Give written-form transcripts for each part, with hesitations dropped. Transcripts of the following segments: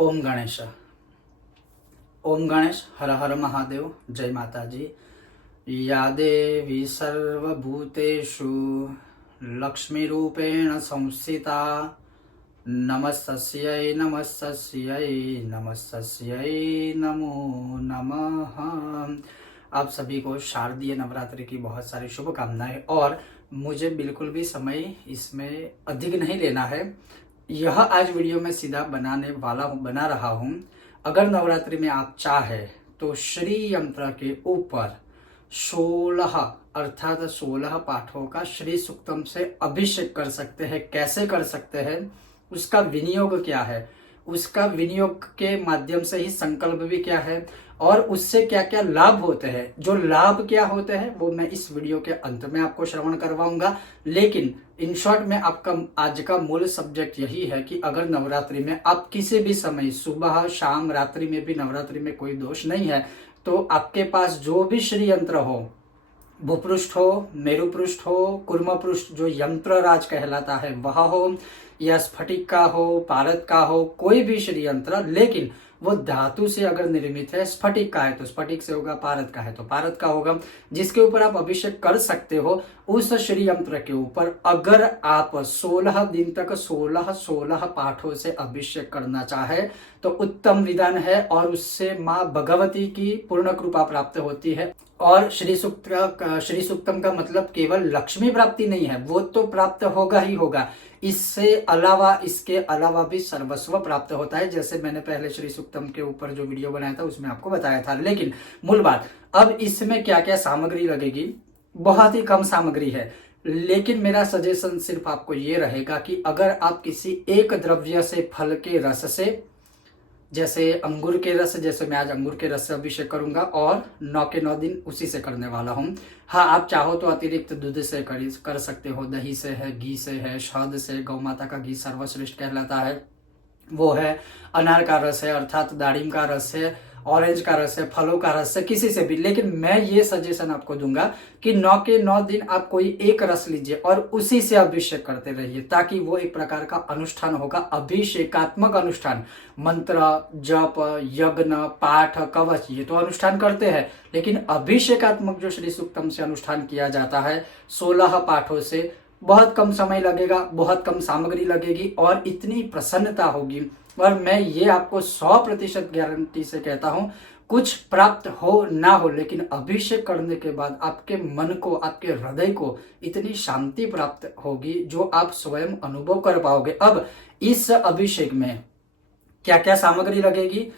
ओम गणेश। ओम गणेश। हर हर महादेव। जय माता जी। या देवी सर्वभूतेषु लक्ष्मीरूपेण संस्थिता नमस्तस्यै नमस्तस्यै नमस्तस्यै नमो नमः। आप सभी को शारदीय नवरात्रि की बहुत सारी शुभकामनाएं। और मुझे बिल्कुल भी समय इसमें अधिक नहीं लेना है। यह आज वीडियो में सीधा बना रहा हूँ। अगर नवरात्रि में आप चाहे तो श्री यंत्र के ऊपर 16 अर्थात 16 पाठों का श्री सूक्तम से अभिषेक कर सकते हैं। कैसे कर सकते हैं, उसका विनियोग क्या है, उसका विनियोग के माध्यम से ही संकल्प भी क्या है और उससे क्या क्या लाभ होते हैं, जो लाभ क्या होते हैं वो मैं इस वीडियो के अंत में आपको श्रवण करवाऊंगा। लेकिन इन शॉर्ट में आपका आज का मूल सब्जेक्ट यही है कि अगर नवरात्रि में आप किसी भी समय सुबह शाम रात्रि में भी, नवरात्रि में कोई दोष नहीं है, तो आपके पास जो भी श्री यंत्र हो, भूपृष्ठ हो, मेरुपृष्ठ हो, कुर्मपृष्ठ जो यंत्र राज कहलाता है वह हो, या स्फटिक का हो, पारद का हो, कोई भी श्री यंत्र, लेकिन वो धातु से अगर निर्मित है, स्फटिक का है तो स्फटिक से होगा, पारद का है तो पारद का होगा, जिसके ऊपर आप अभिषेक कर सकते हो, उस श्री यंत्र के ऊपर अगर आप 16 दिन तक 16 पाठों से अभिषेक करना चाहे तो उत्तम विधान है और उससे माँ भगवती की पूर्ण कृपा प्राप्त होती है। और श्री सूक्तम का मतलब केवल लक्ष्मी प्राप्ति नहीं है, वो तो प्राप्त होगा ही होगा, इसके अलावा भी सर्वस्व प्राप्त होता है, जैसे मैंने पहले श्री सूक्तम के ऊपर जो वीडियो बनाया था उसमें आपको बताया था। लेकिन मूल बात, अब इसमें क्या क्या सामग्री लगेगी, बहुत ही कम सामग्री है। लेकिन मेरा सजेशन सिर्फ आपको ये रहेगा कि अगर आप किसी एक द्रव्य से, फल के रस से, जैसे अंगूर के रस, जैसे मैं आज अंगूर के रस से अभिषेक करूंगा और 9 के 9 दिन उसी से करने वाला हूं। हाँ, आप चाहो तो अतिरिक्त दूध से कर सकते हो, दही से है, घी से है, शहद से, गौ माता का घी सर्वश्रेष्ठ कहलाता है वो है, अनार का रस है अर्थात दाड़िम का रस है, ऑरेंज का रस है, फलों का रस है, किसी से भी। लेकिन मैं ये सजेशन आपको दूंगा कि 9 के 9 दिन आप कोई एक रस लीजिए और उसी से अभिषेक करते रहिए, ताकि वो एक प्रकार का अनुष्ठान होगा, अभिषेकात्मक अनुष्ठान। मंत्र, जप, यज्ञ, पाठ, कवच ये तो अनुष्ठान करते हैं, लेकिन अभिषेकात्मक जो श्री सूक्तम से अनुष्ठान किया जाता है 16 पाठों से, बहुत कम समय लगेगा, बहुत कम सामग्री लगेगी और इतनी प्रसन्नता होगी। और मैं ये आपको 100% गारंटी से कहता हूं, कुछ प्राप्त हो ना हो, लेकिन अभिषेक करने के बाद आपके मन को, आपके हृदय को इतनी शांति प्राप्त होगी जो आप स्वयं अनुभव कर पाओगे। अब इस अभिषेक में क्या क्या सामग्री लगेगी,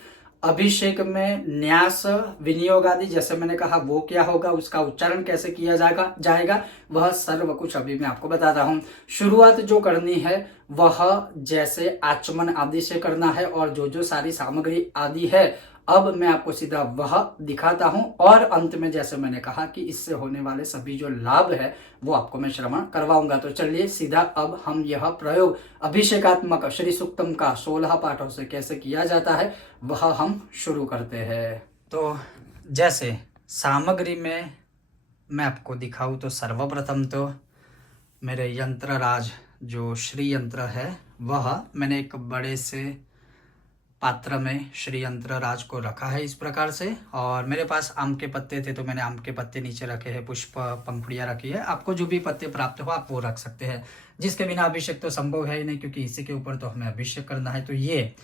अभिषेक में न्यास, विनियोग आदि, जैसे मैंने कहा वो क्या होगा, उसका उच्चारण कैसे किया जाएगा वह सर्व कुछ अभी मैं आपको बताता हूं। शुरुआत जो करनी है वह जैसे आचमन आदि से करना है, और जो जो सारी सामग्री आदि है अब मैं आपको सीधा वह दिखाता हूं, और अंत में जैसे मैंने कहा कि इससे होने वाले सभी जो लाभ है वो आपको मैं श्रवण करवाऊंगा। तो चलिए सीधा अब हम यह प्रयोग अभिषेकात्मक श्री सूक्तम का 16 पाठों से कैसे किया जाता है वह हम शुरू करते हैं। तो जैसे सामग्री में मैं आपको दिखाऊं तो सर्वप्रथम तो मेरे यंत्र राज जो श्री यंत्र है वह मैंने एक बड़े से पात्र में श्री यंत्र राज को रखा है इस प्रकार से, और मेरे पास आम के पत्ते थे तो मैंने आम के पत्ते नीचे रखे हैं, पुष्प पंखुड़ियाँ रखी है। आपको जो भी पत्ते प्राप्त हो आप वो रख सकते हैं, जिसके बिना अभिषेक तो संभव है ही नहीं, क्योंकि इसी के ऊपर तो हमें अभिषेक करना है। तो ये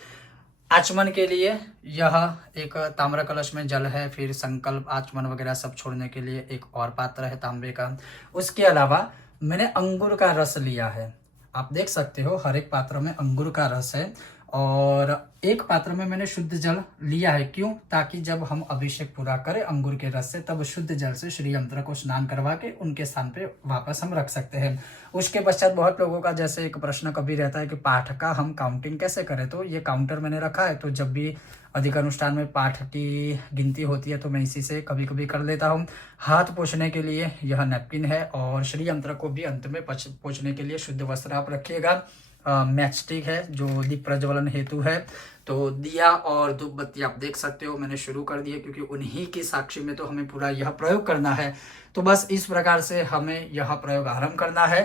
आचमन के लिए यह एक ताम्र कलश में जल है, फिर संकल्प आचमन वगैरह सब छोड़ने के लिए एक और पात्र है तांबे का। उसके अलावा मैंने अंगूर का रस लिया है, आप देख सकते हो हर एक पात्र में अंगूर का रस है, और एक पात्र में मैंने शुद्ध जल लिया है। क्यों? ताकि जब हम अभिषेक पूरा करें अंगूर के रस से, तब शुद्ध जल से श्री यंत्र को स्नान करवा के उनके स्थान पे वापस हम रख सकते हैं। उसके पश्चात बहुत लोगों का जैसे एक प्रश्न कभी रहता है कि पाठ का हम काउंटिंग कैसे करें, तो ये काउंटर मैंने रखा है, तो जब भी अधिक अनुष्ठान में पाठ की गिनती होती है तो मैं इसी से कभी कभी कर लेता हूँ। हाथ पोंछने के लिए यह नैपकिन है, और श्री यंत्र को भी अंत में पोंछने के लिए शुद्ध वस्त्र आप रखिएगा। मैच स्टिक है जो दीप प्रज्वलन हेतु है। तो दिया और धूप बत्ती आप देख सकते हो मैंने शुरू कर दिया, क्योंकि उन्हीं की साक्षी में तो हमें पूरा यह प्रयोग करना है। तो बस इस प्रकार से हमें यह प्रयोग आरंभ करना है।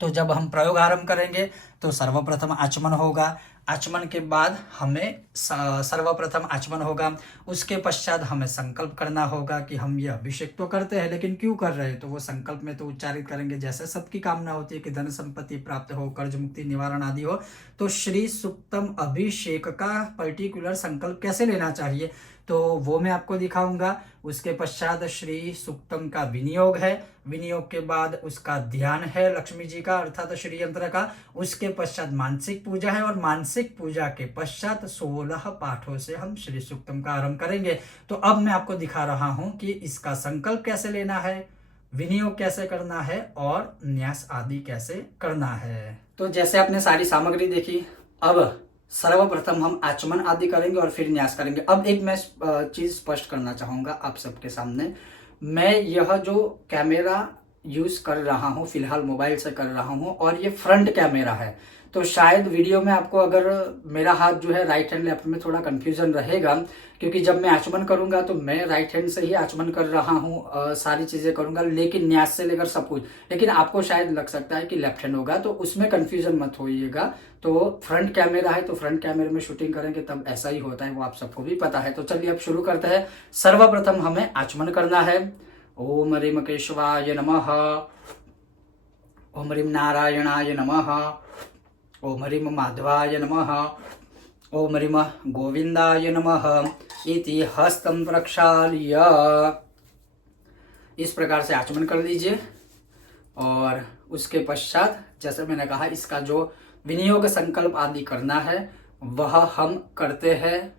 तो जब हम प्रयोग आरंभ करेंगे तो सर्वप्रथम आचमन होगा। आचमन के बाद हमें सर्वप्रथम आचमन होगा, उसके पश्चात हमें संकल्प करना होगा कि हम ये अभिषेक तो करते हैं लेकिन क्यों कर रहे हैं, तो वो संकल्प में तो उच्चारित करेंगे जैसे सबकी कामना होती है कि धन संपत्ति प्राप्त हो, कर्ज मुक्ति निवारण आदि हो। तो श्री सूक्तम अभिषेक का पर्टिकुलर संकल्प कैसे लेना चाहिए तो वो मैं आपको दिखाऊंगा। उसके पश्चात श्री सूक्तम का विनियोग है, विनियोग के बाद उसका ध्यान है लक्ष्मी जी का अर्थात श्री यंत्र का। उसके पश्चात मानसिक पूजा है और मानसिक पूजा के पश्चात 16 पाठों से हम श्री सूक्तम का आरंभ करेंगे। तो अब मैं आपको दिखा रहा हूं कि इसका संकल्प कैसे लेना है, विनियोग कैसे करना है और न्यास आदि कैसे करना है। तो जैसे आपने सारी सामग्री देखी, अब सर्वप्रथम हम आचमन आदि करेंगे और फिर न्यास करेंगे। अब एक मैं चीज स्पष्ट करना चाहूंगा आप सबके सामने, मैं यह जो कैमरा यूज कर रहा हूं फिलहाल मोबाइल से कर रहा हूं और ये फ्रंट कैमरा है, तो शायद वीडियो में आपको अगर मेरा हाथ जो है राइट हैंड लेफ्ट में थोड़ा कंफ्यूजन रहेगा, क्योंकि जब मैं आचमन करूंगा तो मैं राइट हैंड से ही आचमन कर रहा हूँ, सारी चीजें करूंगा लेकिन न्यास से लेकर सब कुछ, लेकिन आपको शायद लग सकता है कि लेफ्ट हैंड होगा, तो उसमें कंफ्यूजन मत होइएगा। तो फ्रंट कैमरा है तो फ्रंट कैमरे में शूटिंग करेंगे तब ऐसा ही होता है, वो आप सबको भी पता है। तो चलिए अब शुरू करते हैं। सर्वप्रथम हमें आचमन करना है। ओम ह्रीम केशवाय नमः, ओम ह्रीम नारायणाय नमः, ओम ह्रीम माधवाय नमः, ओम ह्रीम गोविंदाय नमः इति हस्तं प्रक्षाल्य इस प्रकार से आचमन कर लीजिए। और उसके पश्चात जैसे मैंने कहा इसका जो विनियोग संकल्प आदि करना है वह हम करते हैं।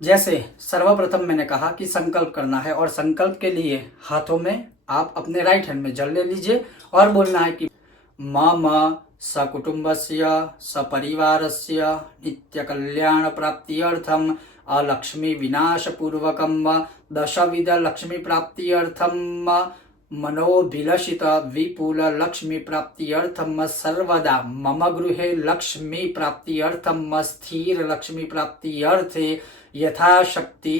जैसे सर्वप्रथम मैंने कहा कि संकल्प करना है और संकल्प के लिए हाथों में आप अपने राइट हैंड में जल ले लीजिए और बोलना है कि मम सकुटुम्बस्य सपरिवारस्य नित्यकल्याण प्राप्त्यर्थम अलक्ष्मी विनाशपूर्वकम दशविध लक्ष्मी प्राप्त्यर्थम मनोभिलषित विपुल लक्ष्मी प्राप्त्यर्थम सर्वदा मम गृहे लक्ष्मी प्राप्त्यर्थम स्थिर लक्ष्मी प्राप्त्यर्थे यथाशक्ति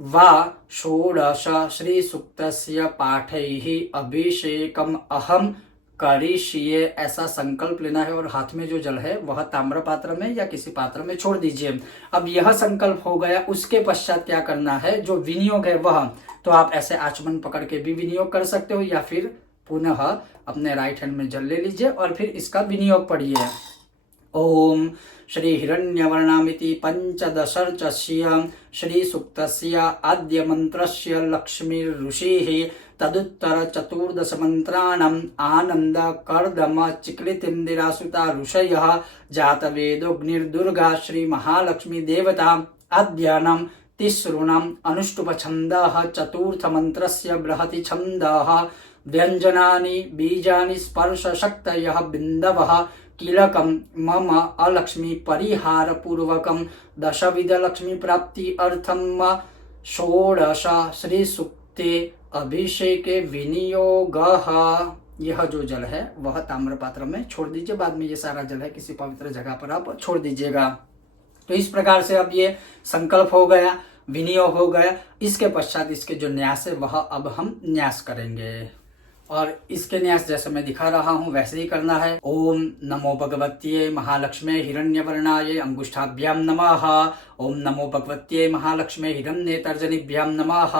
वा षोडश श्री सूक्तस्य पाठैः अभिषेकम अहम करिष्ये, ऐसा संकल्प लेना है और हाथ में जो जल है वह ताम्र पात्र में या किसी पात्र में छोड़ दीजिए। अब यह संकल्प हो गया, उसके पश्चात क्या करना है, जो विनियोग है वह तो आप ऐसे आचमन पकड़ के भी विनियोग कर सकते हो या फिर पुनः अपने राइट हैंड में जल ले लीजिए और फिर इसका विनियोग पढ़िए। ओम श्री हिरण्यवर्णामिति पंचदशर्चस्य श्री सूक्तस्य आद्य मंत्रस्य लक्ष्मी ऋषिः तदुत्तर चतुर्दश मंत्राणाम् आनंद कर्दम चिक्लितिन्दिरासुता ऋषयः जातवेदोऽग्निर्दुर्गा श्री महालक्ष्मी देवता आद्यानां तिसॄणाम् अनुष्टुप छन्दः चतुर्थ मंत्रस्य बृहति छन्दः व्यंजनानि बीजानि स्पर्श शक्तयः बिन्दवः कीलकम मम अलक्ष्मी परिहार पूर्वकम दशविध लक्ष्मी प्राप्ति अर्थम षोडश श्री सूक्ते अभिषेके विनियोगः। यह जो जल है वह ताम्र पात्र में छोड़ दीजिए, बाद में ये सारा जल है किसी पवित्र जगह पर आप छोड़ दीजिएगा। तो इस प्रकार से अब ये संकल्प हो गया, विनियोग हो गया। इसके पश्चात इसके जो न्यास है वह अब हम न्यास करेंगे और इसके न्यास जैसे मैं दिखा रहा हूं वैसे ही करना है। ओम नमो भगवत्ये महालक्ष्मे हिरण्यवर्णाय अंगुष्ठाभ्याम नमः। ओम नमो भगवत्ये महालक्ष्मे हिरण्यतर्जनीभ्याम नमः।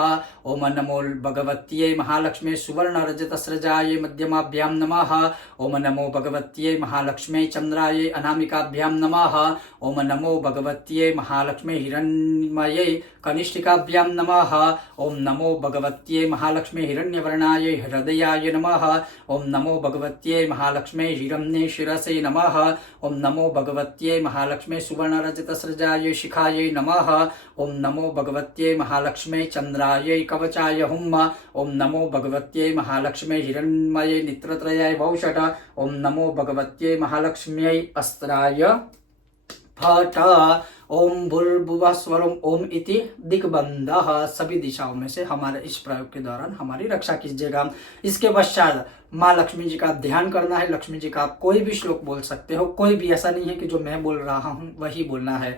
ओम नमो भगवत्ये महालक्ष्मे सुवर्ण रजतस्रजाय मध्यमाभ्याम नमः। ओम नमो भगवत्ये महालक्ष्मे चंद्राय अनामिकाभ्याम नमः। ओम नमो भगवत्ये महालक्ष्मे हिरण्मये कनिष्ठिकाभ्याम नमः। ओम नमो भगवत्ये महालक्ष्मे हिरण्यवर्णाय हृदयाय नमः। ओम नमो भगवत्ये महालक्ष्मे हिरण्ये शिरसे नमः। ओम नमो भगवत्ये महालक्ष्मे सुवर्ण रजतस्रजाय शिखाय नमः। ओम नमो भगवत्ये महालक्ष्मे चंद्राय कवचाय हुम। ओम नमो भगवत्ये महालक्ष्मे हिरण्मये नेत्रत्रयाय वौषट। ओम नमो भगवत्ये महालक्ष्म्यै अस्त्राय फट। ओम भूर्भुवः स्वरम ओम इति दिग्बंधः। सभी दिशाओं में से हमारे इस प्रयोग के दौरान हमारी रक्षा कीजिएगा। इसके पश्चात माँ लक्ष्मी जी का ध्यान करना है। लक्ष्मी जी का आप कोई भी श्लोक बोल सकते हो, कोई भी, ऐसा नहीं है कि जो मैं बोल रहा हूँ वही बोलना है।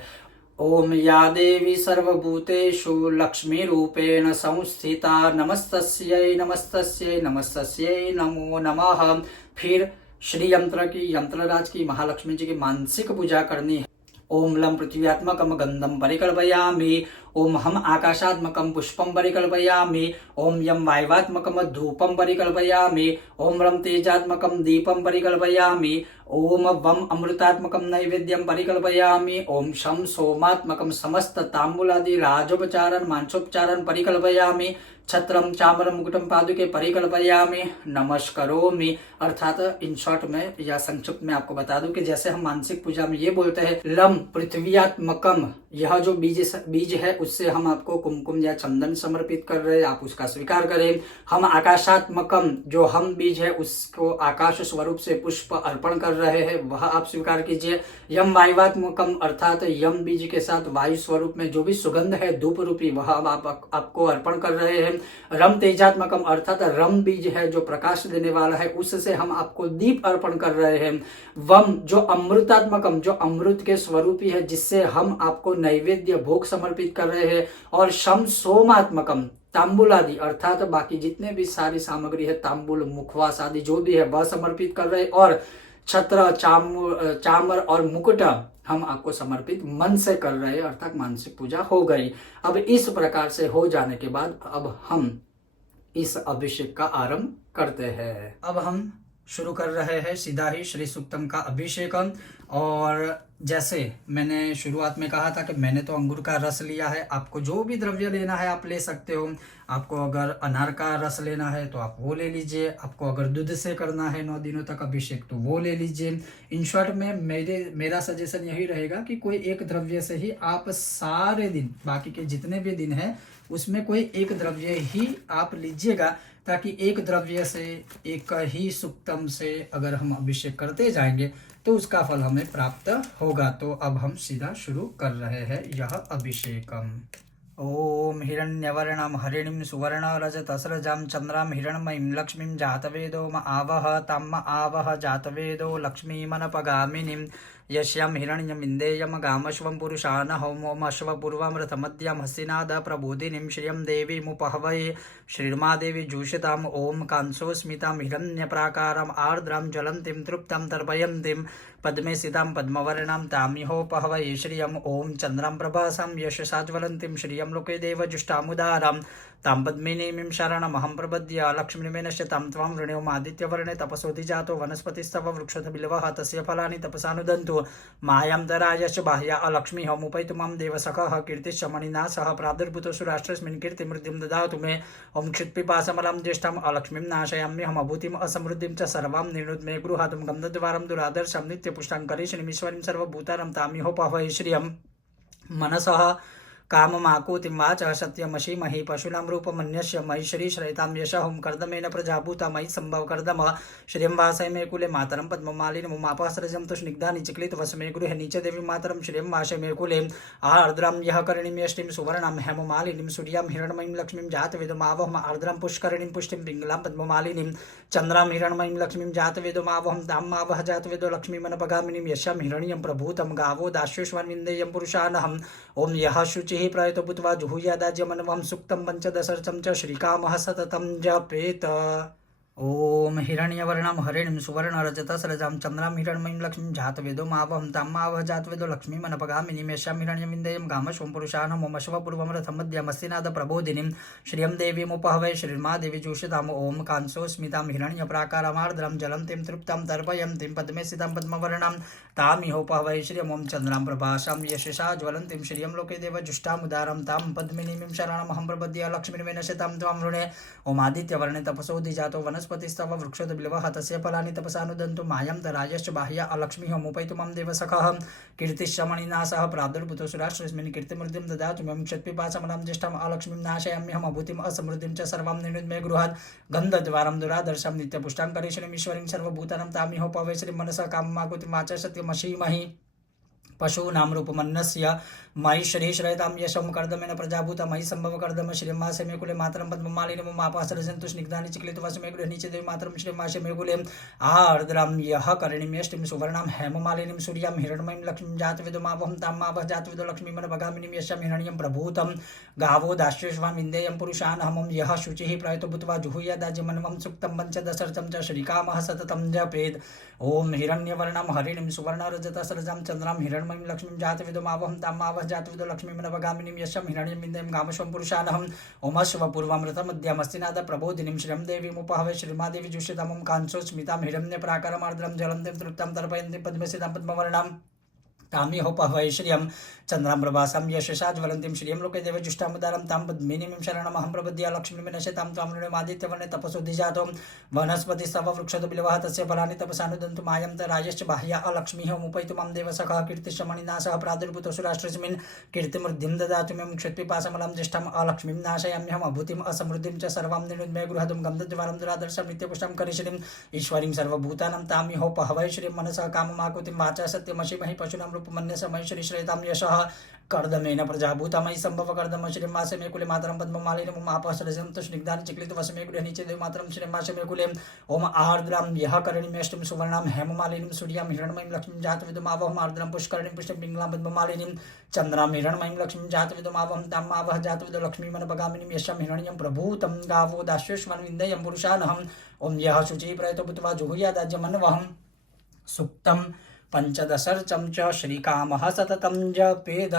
ओम या देवी सर्वभूतेषु लक्ष्मी रूपेण संस्थिता नमस्तस्यै नमस्तस्यै नमस्तस्यै नमो नमः। फिर श्री यंत्र की, यंत्रराज की, महालक्ष्मी जी की मानसिक पूजा करनी है। ओम लम पृथ्व्यात्मकं गंधं परिकल्पयामि। ओम हम आकाशात्मकं पुष्पं परिकल्पयामि। ओम यम वायुवात्मकं धूपं परिकल्पयामि। ओम रम तेजात्मकं दीपं परिकल्पयामि। ओम वम अमृतात्मकं नैवेद्यं परिकल्पयामि। ओम शम सोमात्मकं समस्त ताम्बूलादि राजोपचारं मांसोपचारं परिकल्पयामि। छत्रम चामरम मुकुटम पादुके परिकल्पयामि नमस्करोमि। अर्थात इन शॉर्ट में या संक्षिप्त में आपको बता दूं कि जैसे हम मानसिक पूजा में ये बोलते हैं लम पृथ्व्यात्मकम, यह जो बीज है उससे हम आपको कुमकुम या चंदन समर्पित कर रहे हैं, आप उसका स्वीकार करें। हम आकाशात्मकम, जो हम बीज है उसको आकाश स्वरूप से पुष्प अर्पण कर रहे हैं, वह आप स्वीकार कीजिए। यम वायुवात्मकम, अर्थात यम बीज के साथ वायु स्वरूप में जो भी सुगंध है धूप रूपी, वह आपको अर्पण कर रहे हैं। रम तेजात्मकम, अर्थात रम बीज है जो प्रकाश देने वाला है, उससे हम आपको दीप अर्पण कर रहे हैं। वम जो अमृतात्मकम, जो अमृत के स्वरूपी है, जिससे हम आपको नैवेद्य भोग समर्पित कर रहे हैं। और शम सोमात्मकम, तांबुल आदि, अर्थात बाकी जितने भी सारी सामग्री है, तांबुल मुखवास आदि जो भी है वह समर्पित कर रहे हैं। और छत्र चामर और मुकुट हम आपको समर्पित मन से कर रहे हैं, अर्थात मानसिक पूजा हो गई। अब इस प्रकार से हो जाने के बाद अब हम इस अभिषेक का आरंभ करते हैं। अब हम शुरू कर रहे हैं सीधा ही श्री सूक्तम का अभिषेक। और जैसे मैंने शुरुआत में कहा था कि मैंने तो अंगूर का रस लिया है, आपको जो भी द्रव्य लेना है आप ले सकते हो। आपको अगर अनार का रस लेना है तो आप वो ले लीजिए, आपको अगर दूध से करना है 9 दिनों तक अभिषेक तो वो ले लीजिए। इन शॉर्ट में मेरा सजेशन यही रहेगा कि कोई एक द्रव्य से ही आप सारे दिन, बाकी के जितने भी दिन हैं उसमें कोई एक द्रव्य ही आप लीजिएगा, ताकि एक द्रव्य से, एक ही सूक्तम से अगर हम अभिषेक करते जाएंगे तो उसका फल हमें प्राप्त होगा। तो अब हम सीधा शुरू कर रहे हैं यह अभिषेकम। ओम हिरण्यवर्णं हरिणीं सुवर्ण रजतस्रजां चंद्रां हिरण्मयीं लक्ष्मीं जातवेदो आवह तम आवह जातवेदो लक्ष्मीमनपगामिनीं यस्यां हिरण्यमिन्देयं गामश्वं पुरुषान् होमोमश्वपूर्वमृतमद्यं हस्तिनाद प्रबोधिनीं श्रियं देवीमुपहवये श्रीर्मादेवी जूषिताम्। ओम कांसोस्मितां हिरण्यप्राकाराम् आर्द्रां ज्वलन्तीं तृप्तां तर्पयन्तीं पद्मे स्थितां पद्मवर्णां तामिहोपहवये श्रियम्। ओम चन्द्रां प्रभासां यशसा ज्वलन्तीं श्रियं लोके देवजुष्टामुदारां तां पद्मिनीं शरणमहं प्रपद्य लक्ष्मीर्मेनश्च तां त्वां वृणोमादित्यवर्णे तपसोऽधि जातो वनस्पतिस्तव वृक्षोऽथ बिल्वः तस्य फलानि तपसानुदन्तु मायान्तरायश्च बाह्या अलक्ष्मीः मुपैतु मां देवसखः कीर्तिश्च मणिना सह प्रादुर्भूतो सुराष्ट्रस्मिन् कीर्तिमृद्धिं ददातु मे। ओं क्षित्पिपासमलं ज्येष्ठम् अलक्ष्मीं नाशयाम्यहम् अभूतिम् असमृद्धिं च सर्वां निर्णुद्मे गृहातुं गन्धद्वारं दुरादर्शं नित्यपुष्टां करिष्णीमीश्वरीं सर्वभूतानां तामिहोपहवये श्रियं। मनसः काममाकुतिं वाचः सत्यमशीमहि पशूनां रूपमन्यस्य मयि श्रीश्रयतां यशहुं कर्दमेन प्रजाभूता मयि सम्भव कर्दमः श्रियं वासय मे कुले मातरं पद्ममालिनीं उमापःसृजं तु स्निग्धानि चिक्लितवसमे गृहे नीचदेवी मातरं श्रियं वासय मे कुले आर्द्रां यः करणीं यष्टिं सुवर्णां हेममालिनीं सूर्यां हिरण्मयीं लक्ष्मीं जातवेदोमावहम् आर्द्रां पुष्करणीं पुष्टिं पिङ्गलां पद्ममालिनीं चन्द्रां हिरण्मयीं लक्ष्मीं जातवेदोमावहम् तां मावह जातवेदो लक्ष्मीमनपगामिनीं यस्यां हिरण्यं प्रभूतं गावो दास्युष्वन्विन्देयं पुरुषानहम्। ओम यः शुचिः प्रयतो भूत्वा जुहुयादाज्यमनवं सुक्तं पंचदशर्चं च श्रीकामः सततं जपेत। ओम हिरण्यवर्णं हरिणीं सुवर्ण रजतस्रजां चन्द्रां हिरण्मयीं लक्ष्मीं जातवेदो मावहं तां मावह जातवेदो लक्ष्मीमनपगामिनीं यस्यां हिरण्यमिन्देयं गामश्वं पुरुषान् होमश्वपूर्वं रथमद्यमस्तिनाद प्रबोधिनीं श्रियं देवीमुपहवये श्रीर्मादेवी जूषिताम्। ओम कांसोस्मितां हिरण्यप्राकारामार्द्रां ज्वलन्तीं तृप्तां तर्पयन्तीं पद्मे स्थितां पद्मवर्णां तामिहोपहवये श्रियम्। ओम चन्द्रां प्रभासां यशसा ज्वलन्तीं श्रियं लोके देवजुष्टामुदारां तां पद्मिनीं शरणमहं प्रपद्ये लक्ष्मीर्मेनश्च तां त्वां वृणे। ओम आदित्यवर्णे तपसोऽधि जातो वनस्पतिस्तव वृक्षोऽथ बिल्वः तस्य फलानि तपसानुदन्तु मायां तरायश्च बाह्या अलक्ष्मीः मुपैतु मां देवसखः कीर्तिश्च मणिना सह प्रादुर्भूतो सुराष्ट्रस्मिन् कीर्तिमृद्धिं ददातु मे। क्षत्पिपासमलं ज्येष्ठम् अलक्ष्मीं नाशयाम्यहम् अभूतिम् असमृद्धिं च सर्वां निर्णुद्मे गृहात् गन्धद्वारं दुरादर्शं नित्यपुष्टां करिष्णीमीश्वरीं सर्वभूतानां तामिहोपहवये श्रीमनसः काममाकुतिं वाचः सत्यमशीमहि पशूनां रूपमन्यस्य मयि श्रीश्रयतां यशं कर्दमेन प्रजाभूता मयि सम्भव कर्दम श्रियं वासय मे कुले मातरं पद्ममालिनीं उमापःसृजं तु स्निग्धानि चिक्लितवसमे गृहे नीचदेवी मातरं श्रियं वासय मे कुले आर्द्रां यः करणीं यष्टिं सुवर्णां हेममालिनीं सूर्यां हिरण्मयीं लक्ष्मीं जातवेदो मावहं तां मावह जातवेदो लक्ष्मीमनपगामिनीं यस्यां हिरण्यं प्रभूतं गावो दास्युष्वन्विन्देयं पुरुषानहम्। यः शुचिः प्रयतो भूत्वा जुहुयादाज्यमनवं सुक्तं पंचदशर्चं च श्रीकामः सततं जपेत्। ओम हिरण्यवर्णं हरिणीं सुवर्ण रजतस्रजां चन्द्रां हिरण्मयीं हिरण्मयीं लक्ष्मीं जातवेदमावहं तामावह जातवेदो लक्ष्मीमनवगामिनीं यशं हिरण्यमिन्दं गामश्वं पुरुषानहम् ओमश्वपूर्वामृतमद्यमस्तिनाद प्रबोधिनीं श्रियं देवीमुपहवै श्रीमादेवी जुष्यतामं कांसोस्मितां हिरण्यप्राकारमार्द्रं जलन्तीं तृप्तां तर्पयन्तीं पद्मसितां पद्मवर्णां तामिहोपहवै श्रियं चन्द्रां प्रभासां यशसा ज्वलन्तीं श्रियं लोके देवजुष्टामुदारं तां पद्मिनीं शरणमहं प्रपद्ये लक्ष्मीं नश्यतां त्वां नृणमादित्यवर्णे तपसोऽधिजातो वनस्पतिस्तव वृक्षतो बिल्वः तस्य फलानि तपसानुदन्तु मायं तरायश्च बाह्या अलक्ष्मीः मुपैतु मां देवसखः कीर्तिश्च मणिनाशः प्रादुर्भूतसुराष्ट्रस्मिन् कीर्तिमृद्धिं ददातु मे क्षत्पिपाशमलं ज्येष्ठम् अलक्ष्मीं नाशयाम्यहम् अभूतिम् असमृद्धिं च सर्वां निरुद्मे गृहदं गन्धद्वारं दुरादर्शं नित्यपुष्टं करिश्रीं ईश्वरीं सर्वभूतानां तामिहोपहवै श्रीं मनसः काममाकुतिं वाचा सत्यमशिमहि पशूनां रूपमन्यसमय श्रीश्रेतां यशः कर्दमेन प्रजाभूतमयि सम्भव कर्दम श्रीमासमे कुले मातरं पद्ममालिनीं आपसरजं तुष्णिग्धानि चिक्लित वसमे कुले नीचे देव मातरं श्रीमासमे कुले ओम आर्द्रां यः करणीमेष्टिं सुवर्णां हेममालिनीं सूर्यां हिरण्मयीं लक्ष्मीं जातवेदमावहम् आर्द्रां पुष्करणीं पुष्टिं पिङ्गलां पद्ममालिनीं चन्द्रां हिरण्मयीं लक्ष्मीं जातवेदमावहं तामावह जातवेदो लक्ष्मीमनपगामिनीं यशं हिरण्यं प्रभूतं गावो दास्युष्मन् विन्दयं पुरुषानहम् ओम यः शुचिः प्रयतो भूत्वा जुहुयादाज्यमन्वहम् सुक्तं पंचदशर्चं च श्रीकामः सततं जपेद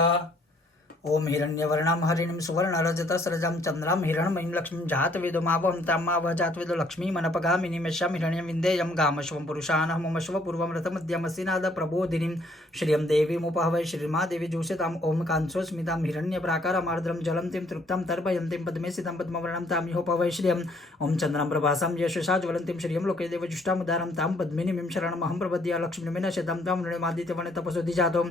ओम हिरण्यवर्णां हरिणीं सुवर्णरजतस्रजां चन्द्रां हिरण्मयीं लक्ष्मीं जातवेदमावहं तामावह जातवेदो लक्ष्मीमनपगामिनीं यशां हिरण्यं विन्देयं गामश्वं पुरुषानहम् ओमश्वपूर्वं रथमध्यमस्तिनाद प्रबोधिनीं श्रियं देवीमुपहवै श्रीमादेवी जुष्यताम् ओम कांसोस्मितां हिरण्यप्राकारमार्द्रं जलन्तीं तृप्तां तर्पयन्तीं पद्मेसितां पद्मवर्णां तामिहोपहवै श्रियम् ओम चन्द्रां प्रभासां यशसा ज्वलन्तीं श्रियं लोके देवजुष्टामुदारं तां पद्मिनीं शरणमहं प्रपद्ये लक्ष्मीं नश्यतां त्वां नृणमादित्यवर्णे तपसोऽधिजातो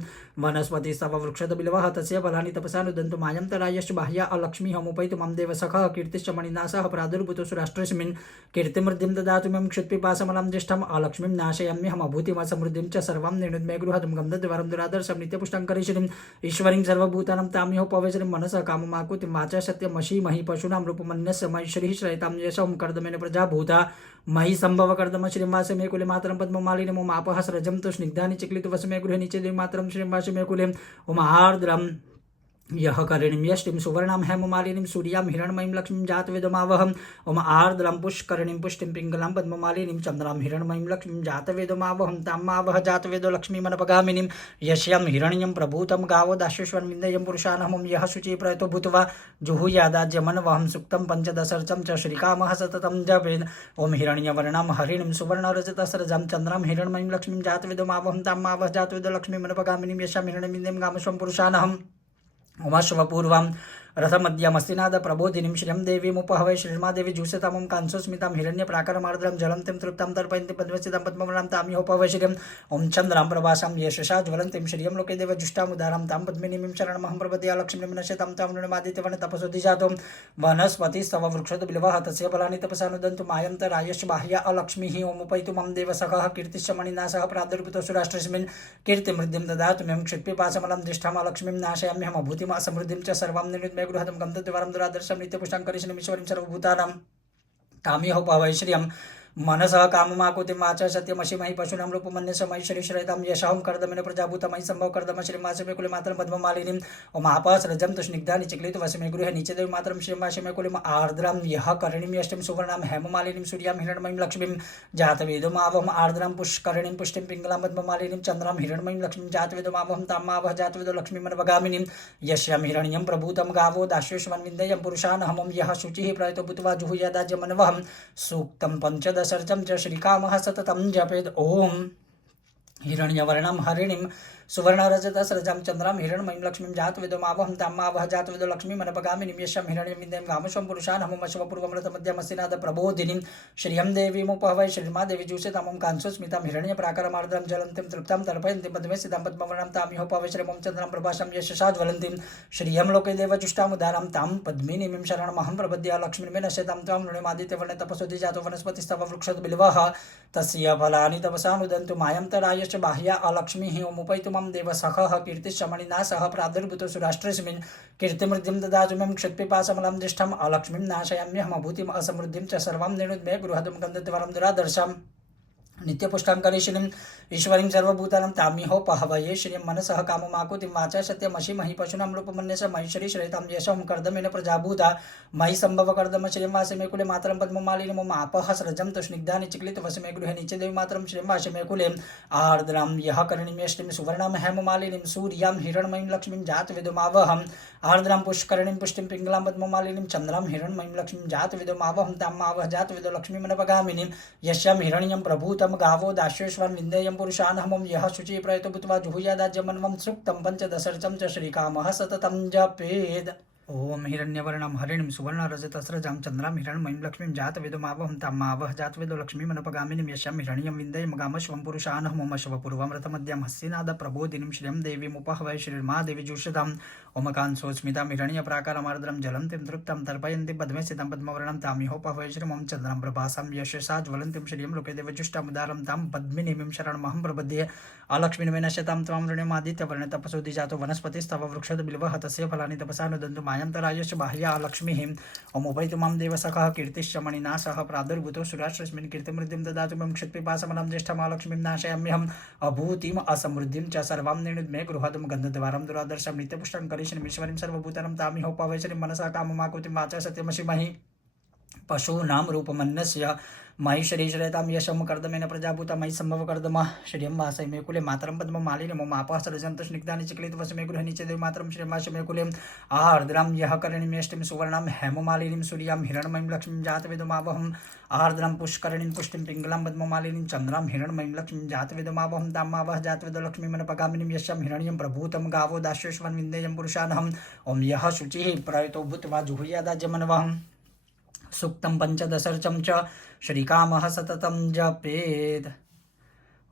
वनस्पतिस्तव वृक्षतो बिल्वः तस्य फलानि तपसानुदन्तु मायं तरायश्च बाह्या अलक्ष्मीः मुपैतु मां देवसखः कीर्तिश्च मणिनाशः प्रादुर्भूतसुराष्ट्रस्मिन् कीर्तिमृद्धिं ददातु मे क्षुत्पिपाशमलं ज्येष्ठम् अलक्ष्मीं नाशयाम्यहम् अभूतिमसमृद्धिं च सर्वां निरुद्मे गृहदं गन्धद्वारं दुरादर्शं नित्यपुष्टं करिश्रीं ईश्वरीं सर्वभूतानां तामिहोपहवै श्रीं मनसः काममाकुतिं वाचा सत्यमशीमहि पशूनां रूपमन्यस्य मयि श्रेतां यशं कर्दमेन प्रजाभूता मयि सम्भव कर्दम श्रीमासमे कुले मातरं पद्ममालिनीं ओम आपः स्रजं तु स्निग्धानि चिक्लित वसमे गृहे नीचे देव मातरं श्रीमासमे कुले ओम आर्द्रं यः करणीं यष्टिं सुवर्णां हेममालिनीं सूर्यां हिरण्मयीं लक्ष्मीं जातवेदमावहम् ओम आर्द्रां पुष्करणीं पुष्टिं पिङ्गलां पद्ममालिनीं चन्द्रां हिरण्मयीं लक्ष्मीं जातवेदमावहं तामावह जातवेदो लक्ष्मीमनपगामिनीं यस्यां हिरण्यं प्रभूतं गावो दास्युष्वन् विन्दयं पुरुषानहम् यः शुचिः प्रयतो भूत्वा जुहुयादाज्यमन्वहं सुक्तं पंचदशर्चं च श्रीकामः सततं जपेद ओम हिरण्यवर्णां हरिणीं सुवर्णरजतस्रजां चन्द्रां हिरण्मयीं लक्ष्मीं जातवेदमावहं तामावह जातवेदो लक्ष्मीमनपगामिनीं यस्यां हिरण्यमिन्दं गामश्वं पुरुषानहम् ओमश्वपूर्वां रथमध्यमस्तिनाद प्रबोधिनीं श्रियं देवीमुपहवै श्रीमादेवी जुष्यतामं कांसोस्मितां हिरण्यप्राकारमार्द्रं जलन्तीं तृप्तां तर्पयन्तीं पद्मसितां पद्मवर्णां तामिहोपहवै श्रियं ओम चन्द्रां प्रभासां यशसा ज्वलन्तीं श्रियं लोके देवजुष्टामुदारं तां पद्मिनीं शरणमहं प्रपद्ये लक्ष्मीं नश्यतां त्वां नृणमादित्यवर्णे तपसोऽधिजातो वनस्पतिस्तव वृक्षतो बिल्वः तस्य फलानि तपसानुदन्तु मायं तरायश्च बाह्या अलक्ष्मीः ओमुपैतु मां देवसखः कीर्तिश्च मणिनाशः प्रादुर्भूतसुराष्ट्रस्मिन् कीर्तिमृद्धिं ददातु मे क्षुत्पिपाशमलं ज्येष्ठम् अलक्ष्मीं नाशयाम्यहम् अभूतिम् असमृद्धिं च सर्वां निरुद्मे गृहदं गन्धद्वारं दुरादर्शं नित्यपुष्टं करिश्रीं ईश्वरीं सर्वभूतानां तामिहोपहवै श्रियं मनसः काममाकुतिं वाचा सत्यमशिमहि पशूनां रूपमन्यसमयि श्रीश्रेतां यशं कर्दमेन प्रजाभूतमयि सम्भव कर्दम श्रीमासमे कुले मातरं पद्ममालिनीं ओम आपः स्रजं तु स्निग्धानि चिक्लित वसमे गृहे नीचे देव मातरं श्रीमासमे कुले आर्द्रां यः करणीं यष्टिं सुवर्णां हेममालिनीं सूर्यां हिरण्मयीं लक्ष्मीं जातवेदमावहम् आर्द्रां पुष्करणीं पुष्टिं पिङ्गलां पद्ममालिनीं चन्द्रां हिरण्मयीं लक्ष्मीं जातवेदमावहं तामावह जातवेदो लक्ष्मीमनपगामिनीं यस्यां हिरण्यं प्रभूतं गावो दास्युष्वन् विन्दयं पुरुषानहम् यः शुचिः प्रयतो भूत्वा जुहुयादाज्यमन्वहम् सूक्तं पंचदशर्चं च श्रीकामः सततं जपेद ओम हिरण्यवर्णां हरिणीं सुवर्णरजतस्रजां चन्द्रां हिरण्मयीं लक्ष्मीं जातवेदमावहं तामावह जातवेदो लक्ष्मीमनपगामिनीं यस्यां हिरण्यमिन्दं गामश्वं पुरुषानहम् ओमश्वपूर्वं रथमध्यमस्तिनाद प्रबोधिनीं श्रियं देवीमुपहवै श्रीमादेवी जुष्यतामं कांसोस्मितां हिरण्यप्राकारमार्द्रं जलन्तीं तृप्तां तर्पयन्तीं पद्मसितां पद्मवर्णां तामिहोपहवै श्रीमं चन्द्रां प्रभासां यशसा ज्वलन्तीं श्रियं लोके देवजुष्टामुदारां तां पद्मिनीं शरणमहं प्रपद्ये लक्ष्मीं नश्यतां त्वां नृणमादित्यवर्णे तपसोऽधिजातो वनस्पतिस्तव वृक्षतो बिल्वः तस्य फलानि तपसानुदन्तु मायं तरायश्च बाह्या अलक्ष्मीः ओमुपैतु मां देवसखः कीर्तिश्च मणिनाशः प्रादुर्भूतसुराष्ट्रस्मिन् कीर्तिमृद्धिं ददातु मे क्षुत्पिपाशमलं ज्येष्ठम् अलक्ष्मीं नाशयाम्यहम् अभूतिम् असमृद्धिं च सर्वां निरुद्मे गृहदं गन्धद्वारं दुरादर्शम् नित्यपुष्टाङ्करे श्रीं ईश्वरीं सर्वभूतानां ताम्योपहवये श्रियं मनसः काममाकुतिं वाचा सत्यमशीमहि पशूनां रूपमन्यस्य महेश्वरी श्रेतां यशं कर्दमेन प्रजाभूता मयि सम्भवकर्दम श्रियं वासे मे कुले मातरं पद्ममालिनी मम आपः स्रजं तु स्निग्धानि चिक्लितवसे मे गृहे नीचे देवी मातरं श्रियं वासे मे कुले आर्द्रां यः करणीम्यष्टिं सुवर्णां हेममालिनीं सूर्यां हिरण्मयीं लक्ष्मीं जातवेदुमावहम् आर्द्रां पुष्करणीं पुष्टिं पिङ्गलां पद्ममालिनीं चन्द्रां हिरण्मयीं लक्ष्मीं जातवेदुमावहं तामावह जातवेदो लक्ष्मीमनपगामिनीं यस्यां हिरण्यं प्रभूतं गावो दास्येश्वर विन्देयं पुरुषानहमं यः शुचि प्रयतो भूत्वा जुहुयादाज्यमन्वं सुक्तं पञ्चदशर्चं च श्रीकामः सततं जपेद। ओम हिरण्यवर्णं हरिणीं सुवर्णरजतस्रजां चन्द्रां हिरण्मयीं लक्ष्मीं जातवेदोमावहं तामावह जातवेदो लक्ष्मीमनपगामिनीं यस्यां हिरण्यं विन्देयं गामश्वं पुरुषानहमोमश्वपूर्वं रथमद्यं हस्तिनादप्रबोधिनीं श्रियं देवीमुपहवै श्रीर्मादेवी जुषताम् ओमकांसोस्मितां हिरण्यप्राकारमार्द्रं ज्वलन्तीं तृप्तं तर्पयन्तीं पद्मे स्थितं पद्मवर्णं तामिहोपहवै श्रीमं चन्द्रं प्रभासां यशसा ज्वलन्तीं श्रियं लोके देवजुष्टामुदारं तां पद्मिनीं शरणमहं प्रपद्ये अलक्ष्मीं नश्यतां त्वां ऋणमादित्यवर्णे तपसोदि जातो वनस्पतिस्तव वृक्षोद्बिल्वः तस्य फलानि तपसानुदन्तु मायन्तरायश्च बाह्या लक्ष्मीः ओमुपैतु मां देवसखः कीर्तिश्च मणिनाशः प्रादुर्भूतो सुराश्रस्मिन् कीर्तिमृद्धिं ददातु मम क्षित्पिपासमलं ज्येष्ठमालक्ष्मीं नाशयाम्यहम् अभूतिम् असमृद्धिं च सर्वां निर्णुद्मे गृहादं गन्धद्वारं दुरादर्शं नित्यपुष्टं करिष्यमीश्वरीं सर्वभूतानां तामिहोपवै श्रीं मनसा काममाकुतिं वाचा सत्यमशीमहि पशूनां रूपमन्यस्य महेश्वरी श्रेतां यशं कर्दमेन प्रजाभूता मयि सम्भवकर्दम श्रियं वासै मे कुले मातरं पद्ममालिनी मम आपः स्रजन्तु स्निग्धानि चिक्लितवसे मे गृहे नीचे देवी मातरं श्रियं वासे मे कुले आर्द्रां यः करणीम्यष्टिं सुवर्णां हेममालिनीं सूर्यां हिरण्मयीं लक्ष्मीं जातवेदोमावहम् आर्द्रां पुष्करणीं पुष्टिं पिङ्गलां पद्ममालिनीं चन्द्रां हिरण्मयीं लक्ष्मीं जातवेदोमावहं तामावह जातवेदो लक्ष्मीमनपगामिनीं यस्यां हिरण्यं प्रभूतं गावो दास्येश्वन् विन्देयं पुरुषानहम् ॐ यः शुचिः प्रयतो भूत्वा जुहुयादाज्यमन्वहम् सुक्तं पञ्चदशर्चं च श्रीकामः सततं जपेद।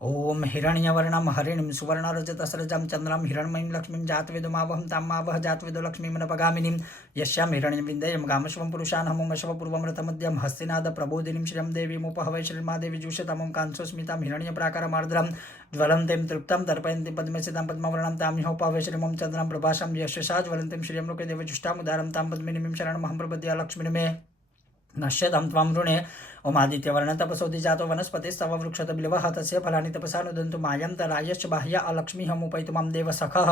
ओम हिरण्यवर्णं हरिणीं सुवर्णरजतस्रजां चन्द्रां हिरण्मयीं लक्ष्मीं जातवेदोमावहं तामावह जातवेदो लक्ष्मीमनपगामिनीं यस्यां हिरण्यं विन्देयं गामश्वं पुरुषानहमोमश्वपूर्वं रथमद्यं हस्तिनादप्रबोधिनीं श्रियं देवीमुपहवै श्रीर्मादेवी जुषतां कांसोस्मितां हिरण्यप्राकारमार्द्रं ज्वलन्तीं तृप्तं तर्पयन्तीं पद्मे स्थितां पद्मवर्णां तामिहोपहवै श्रीमं चन्द्रां प्रभासां यशसा ज्वलन्तीं श्रियं लोके देवजुष्टामुदारं तां पद्मिनीं शरणमहं प्रपद्ये लक्ष्मीं मे नश्यतां त्वां ऋणे ओमादित्यवर्णं तपसोदि जातो वनस्पतिस्तव वृक्षोद्बिल्वः तस्य फलानि तपसानुदन्तु मायन्तरायश्च बाह्या अलक्ष्मीः मुपैतु मां देवसखः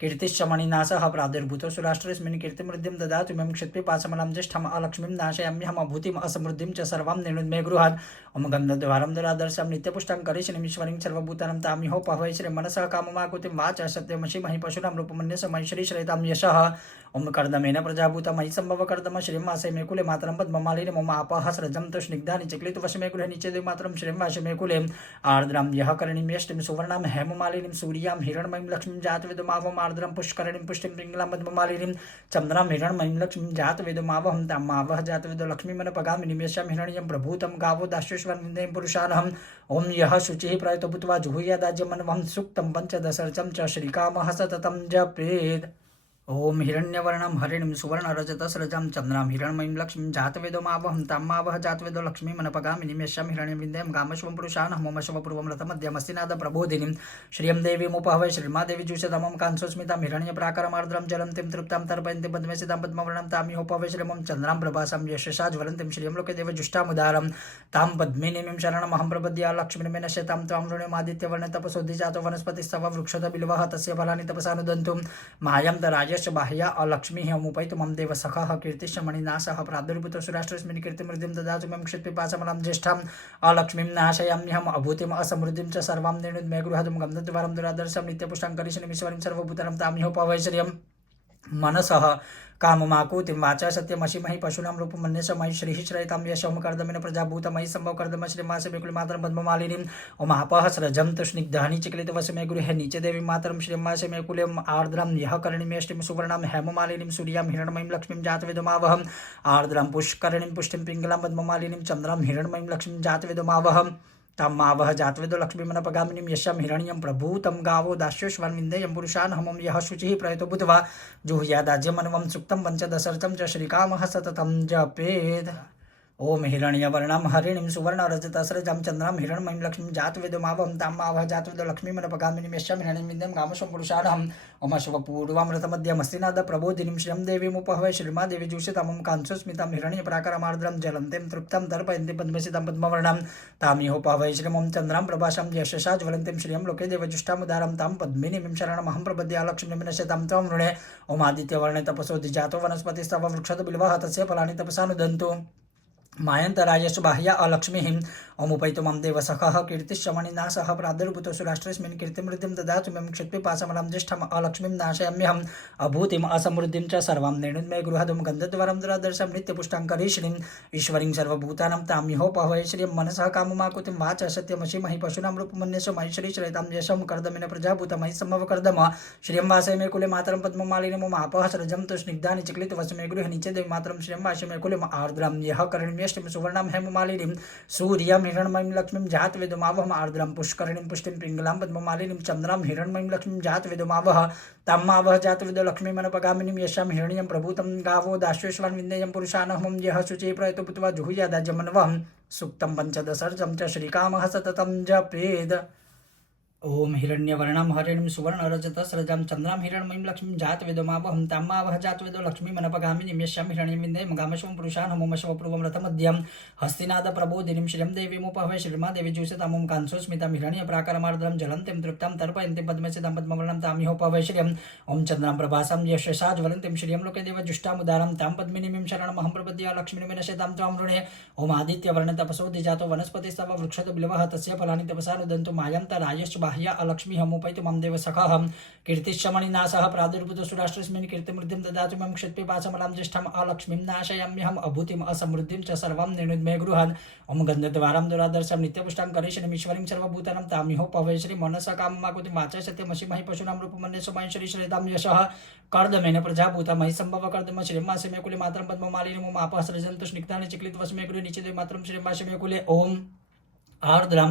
कीर्तिश्च मणिनाशः प्रादुर्भूतो सुराष्ट्रेऽस्मिन् कीर्तिमृद्धिं ददातु मम क्षित्पिपासमलं ज्येष्ठम् अलक्ष्मीं नाशयाम्यहम् अभूतिम् असमृद्धिं च सर्वां निर्णुद्मे गृहात् ओम गन्धद्वारं दुरादर्शं नित्यपुष्टं करिष्यमीश्वरीं सर्वभूतानां तामिहोपहवै श्रीमनसः काममाकुतिं वाचा सत्यमशीमहि पशूनां रूपमन्यस्य महेश्वरी श्रेतां यशः ओम कर्दमेन प्रजाभूता मयि सम्भवकर्दम श्रियं वासे मे कुले मातरं पद्ममालिनी मम आपः स्रजं तु स्निग्धानि चिक्लितवसे मे गृहे नीचे देवी मातरं श्रियं वासे मे कुले आर्द्रां यः करणीम्यष्टिं सुवर्णां हेममालिनीं सूर्यां हिरण्मयीं लक्ष्मीं जातवेदोमावहम् आर्द्रां पुष्करणीं पुष्टिं पिङ्गलां पद्ममालिनीं चन्द्रां हिरण्मयीं लक्ष्मीं जातवेदोमावहं तामावह जातवेदो लक्ष्मीमनपगामिनीं यस्यां हिरण्यं प्रभूतं गावो दास्येश्वन् विन्देयं पुरुषानहम् ॐ यः शुचिः प्रयतो भूत्वा जुहुयादाज्यमन्वहं सुक्तं पञ्चदशर्चं च श्रीकामः सततं जपेद। ओम हिरण्यवर्णं हरिणीं सुवर्णरजतस्रजां चन्द्रां हिरण्मयीं लक्ष्मीं जातवेदोमावहं तामावह जातवेदो लक्ष्मीमनपगामिनीं यस्यां हिरण्यं विन्देयं गामश्वं पुरुषानहमोमश्वपूर्वं रथमद्यमस्तिनादप्रबोधिनीं श्रियं देवीमुपहवै श्रीर्मादेवी जुषतां कांसोस्मितां हिरण्यप्राकारमार्द्रं ज्वलन्तीं तृप्तां तर्पयन्तीं पद्मे स्थितां पद्मवर्णं तामिहोपहवै श्रीमं चन्द्रां प्रभासां यशसा ज्वलन्तीं श्रियं लोके देवजुष्टामुदारं तां पद्मिनीं शरणमहं प्रपद्ये लक्ष्मीं मे नश्यतां त्वां ऋणमादित्यवर्णे तपसोदि जातो वनस्पतिस्तव वृक्षोद्बिल्वः तस्य फलानि तपसानुदन्तु मायन्तराय बाह्या अलक्ष्मीः मुपैतु मम देवसखः कीर्तिश्च मणिनाशः प्रादुर्भूतो सुराष्ट्रेऽस्मिन् कीर्तिमृद्धिं ददातु मम क्षित्पिपासमलं ज्येष्ठम् अलक्ष्मीं नाशयाम्यहम् अभूतिम् असमृद्धिं च सर्वां निर्णुद्मे गृहादं गन्धद्वारं दुरादर्शं नित्यपुष्टं करिष्यमीश्वरीं सर्वभूतानां तामिहोपवै श्रियं मनसः काममाकुतिं वाचा सत्यमशीमहि पशूनां रूपमन्यस्य महेश्वरीः श्रेतां यशं कर्दमेन प्रजाभूता मयि सम्भवकर्दम श्रीमासे मे कुले मातरं पद्ममालिनीं ओम आपः स्रजं तु स्निग्धानि चिक्लितवसे मे गृहे नीचे देवी मातरं श्रीमासे मे कुले आर्द्रां यः करणीम्यष्टिं सुवर्णां हेममालिनीं सूर्यां हिरण्मयीं लक्ष्मीं जातवेदोमावहम् आर्द्रां पुष्करणीं पुष्टिं पिङ्गलां पद्ममालिनीं चन्द्रां हिरण्मयीं लक्ष्मीं जातवेदोमावहम् तामावह जातवेदो लक्ष्मीमनपगामिनीं यस्यां हिरण्यं प्रभूतं गावो दास्येश्वन् विन्देयं पुरुषानहमं यः शुचिः प्रयतो भूत्वा जुहुयादाज्यमन्वहं सुक्तं पञ्चदशर्चं च श्रीकामः सततं जपेद। ओम हिरण्यवर्णं हरिणीं सुवर्णरजतस्रजां चन्द्रां हिरण्मयीं लक्ष्मीं जातवेदमावहं तामावह जातवेदो लक्ष्मीमनपगामिनीं यस्यां हिरण्यं विद्यं गामशं पुरुषाणहम् ओम शुभपूर्वामृतमध्यमस्तिनाद प्रबोधिनीं श्रियं देवीमुपहवै श्रीमादेवी जुषितामं कांसुस्मितां हिरण्यप्राकारमार्द्रं जलन्तीं तृप्तं तर्पयन्तीं पद्मसितां पद्मवर्णां तामिहोपहवै श्रीमं चन्द्रां प्रभासां यशसा ज्वलन्तीं श्रियं लोके देवजुष्टामुदारं तां पद्मिनीं शरणमहं प्रपद्ये लक्ष्मीर्विनश्यतां त्वं वृणे ओम आदित्यवर्णे तपसो द्विजातो वनस्पतिस्तव वृक्षतो बिल्वः तस्य फलानि तपसानुदन्तु मायन्तरायसु बाह्या अलक्ष्मीः ओमुपैतु मम देवसखः कीर्तिश्रमणिनाशः प्रादुर्भूतोऽसु राष्ट्रस्मिन् कीर्तिमृद्धिं ददातु मम क्षित्पिपाशमलं ज्येष्ठम् अलक्ष्मीं नाशयाम्यहम् अभूतिम् असमृद्धिं च सर्वां निर्णुन्मय गृहदं गन्धद्वरं दुरादर्शं नित्यपुष्टाङ्करीश्रीं ईश्वरीं सर्वभूतानां ताम्यहोपहवै श्रियं मनसः काममाकुतिं वाचा सत्यमसीमहि पशूनां रूपमन्यसो महेश्वरी श्रेतां यशं कर्दमेन प्रजाभूतमहि सम्भवकर्दम श्रियं वासय मे कुले मातरं पद्ममालिनी मम आपः सृजं तु स्निग्धानि चिक्लितवसु मे गृहे नीचे देवी मातरं श्रियं वासय मे कुले आर्द्रां यः करणीयष्टिं सुवर्णां हेममालिनीं सूर्यं हिरण्मयीं लक्ष्मीं जातवेदमावहम् आर्द्रां पुष्करणीं पुष्टिं पिङ्गलां पद्ममालिनीं चन्द्रां हिरण्मयीं लक्ष्मीं जातवेदमावह तामावह जातवेदो लक्ष्मीमनपगामिनीं यस्यां हिरण्यं प्रभूतं गावो दास्येष्वान् विन्देयं पुरुषानहं यः शुचि प्रयतो भूत्वा जुहुयादाज्यमन्वहं सूक्तं पञ्चदशर्जं च श्रीकामः सततं जपेद। ओम हिरण्यवर्णं हरिणीं सुवर्णरजतस्रजां चन्द्रां हिरण्मयीं लक्ष्मीं जातवेदमावहं तामावह जातवेदो लक्ष्मीमनपगामिनीं यस्यां हिरण्यं विन्देयं गामशं पुरुषान् होमशवपूर्वं रथमध्यं हस्तिनाद प्रबोधिनीं श्रियं देवीमुपहवै श्रीमादेवी जुषितामं कांसोस्मितां हिरण्यप्राकारमार्द्रं जलन्तीं तृप्तां तर्पयन्तीं पद्मसितां पद्मवर्णां तामिहोपहवै श्रियं ओम चन्द्रां प्रभासां यशसा ज्वलन्तीं श्रियं लोके देवजुष्टामुदारं तां पद्मिनीं शरणमहं प्रपद्ये लक्ष्मीर्विनश्यतां त्वां वृणे ओम आदित्यवर्णे तपसो द्विजातो वनस्पतिस्तव वृक्षतो बिल्वः तस्य फलानि तपसानुदन्तु मायन्तरायश्च बाह्या अलक्ष्मी हमोपैतु मम देवसखः कीर्तिश्रमणिनाशः प्रादुर्भूतोऽसु राष्ट्रस्मिन् कीर्तिमृद्धिं ददातु मम क्षित्पिपाशमलं ज्येष्ठम् अलक्ष्मीं नाशयाम्यहम् अभूतिम् असमृद्धिं च सर्वां निर्णुद्मय गृहान् ओम गन्धद्वारां दुरादर्शं नित्यपुष्टां करीशनीम् ईश्वरीं सर्वभूतानां तामिहोपहवै श्री मनसा काममाकुतिं वाचा सत्यमसीमहि पशूनां रूपमन्यसो महेश्वरी श्रेतां यशः कर्दमेन प्रजाभूतमहि सम्भवकर्दम श्रीमासे मे कुले मातरं पद्ममालिनी मम आपः सृजन्तु स्निग्धानि चिक्लितवसु मे गृहे नीचे देवी मातरं श्रीमासे मे कुले ओम आर्द्रां